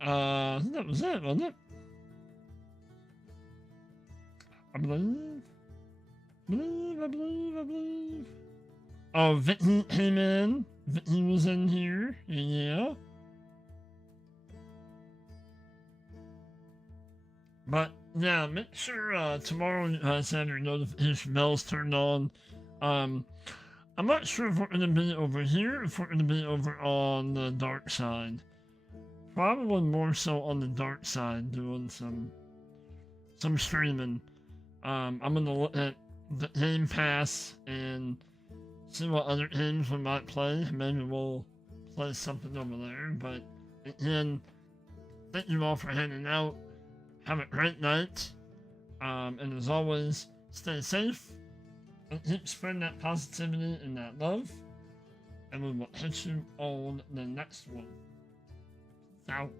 That was it, wasn't it? I believe. Oh, Vicky came in. Vicky was in here. Yeah. But yeah, make sure tomorrow you guys have your notification bells turned on. I'm not sure if we're gonna be over here, or if we're gonna be over on the dark side. Probably more so on the dark side, doing some streaming. I'm gonna look at the Game Pass and see what other games we might play. Maybe we'll play something over there. But again, thank you all for hanging out. Have a great night. And as always, stay safe and keep spreading that positivity and that love. And we will catch you on the next one. Out.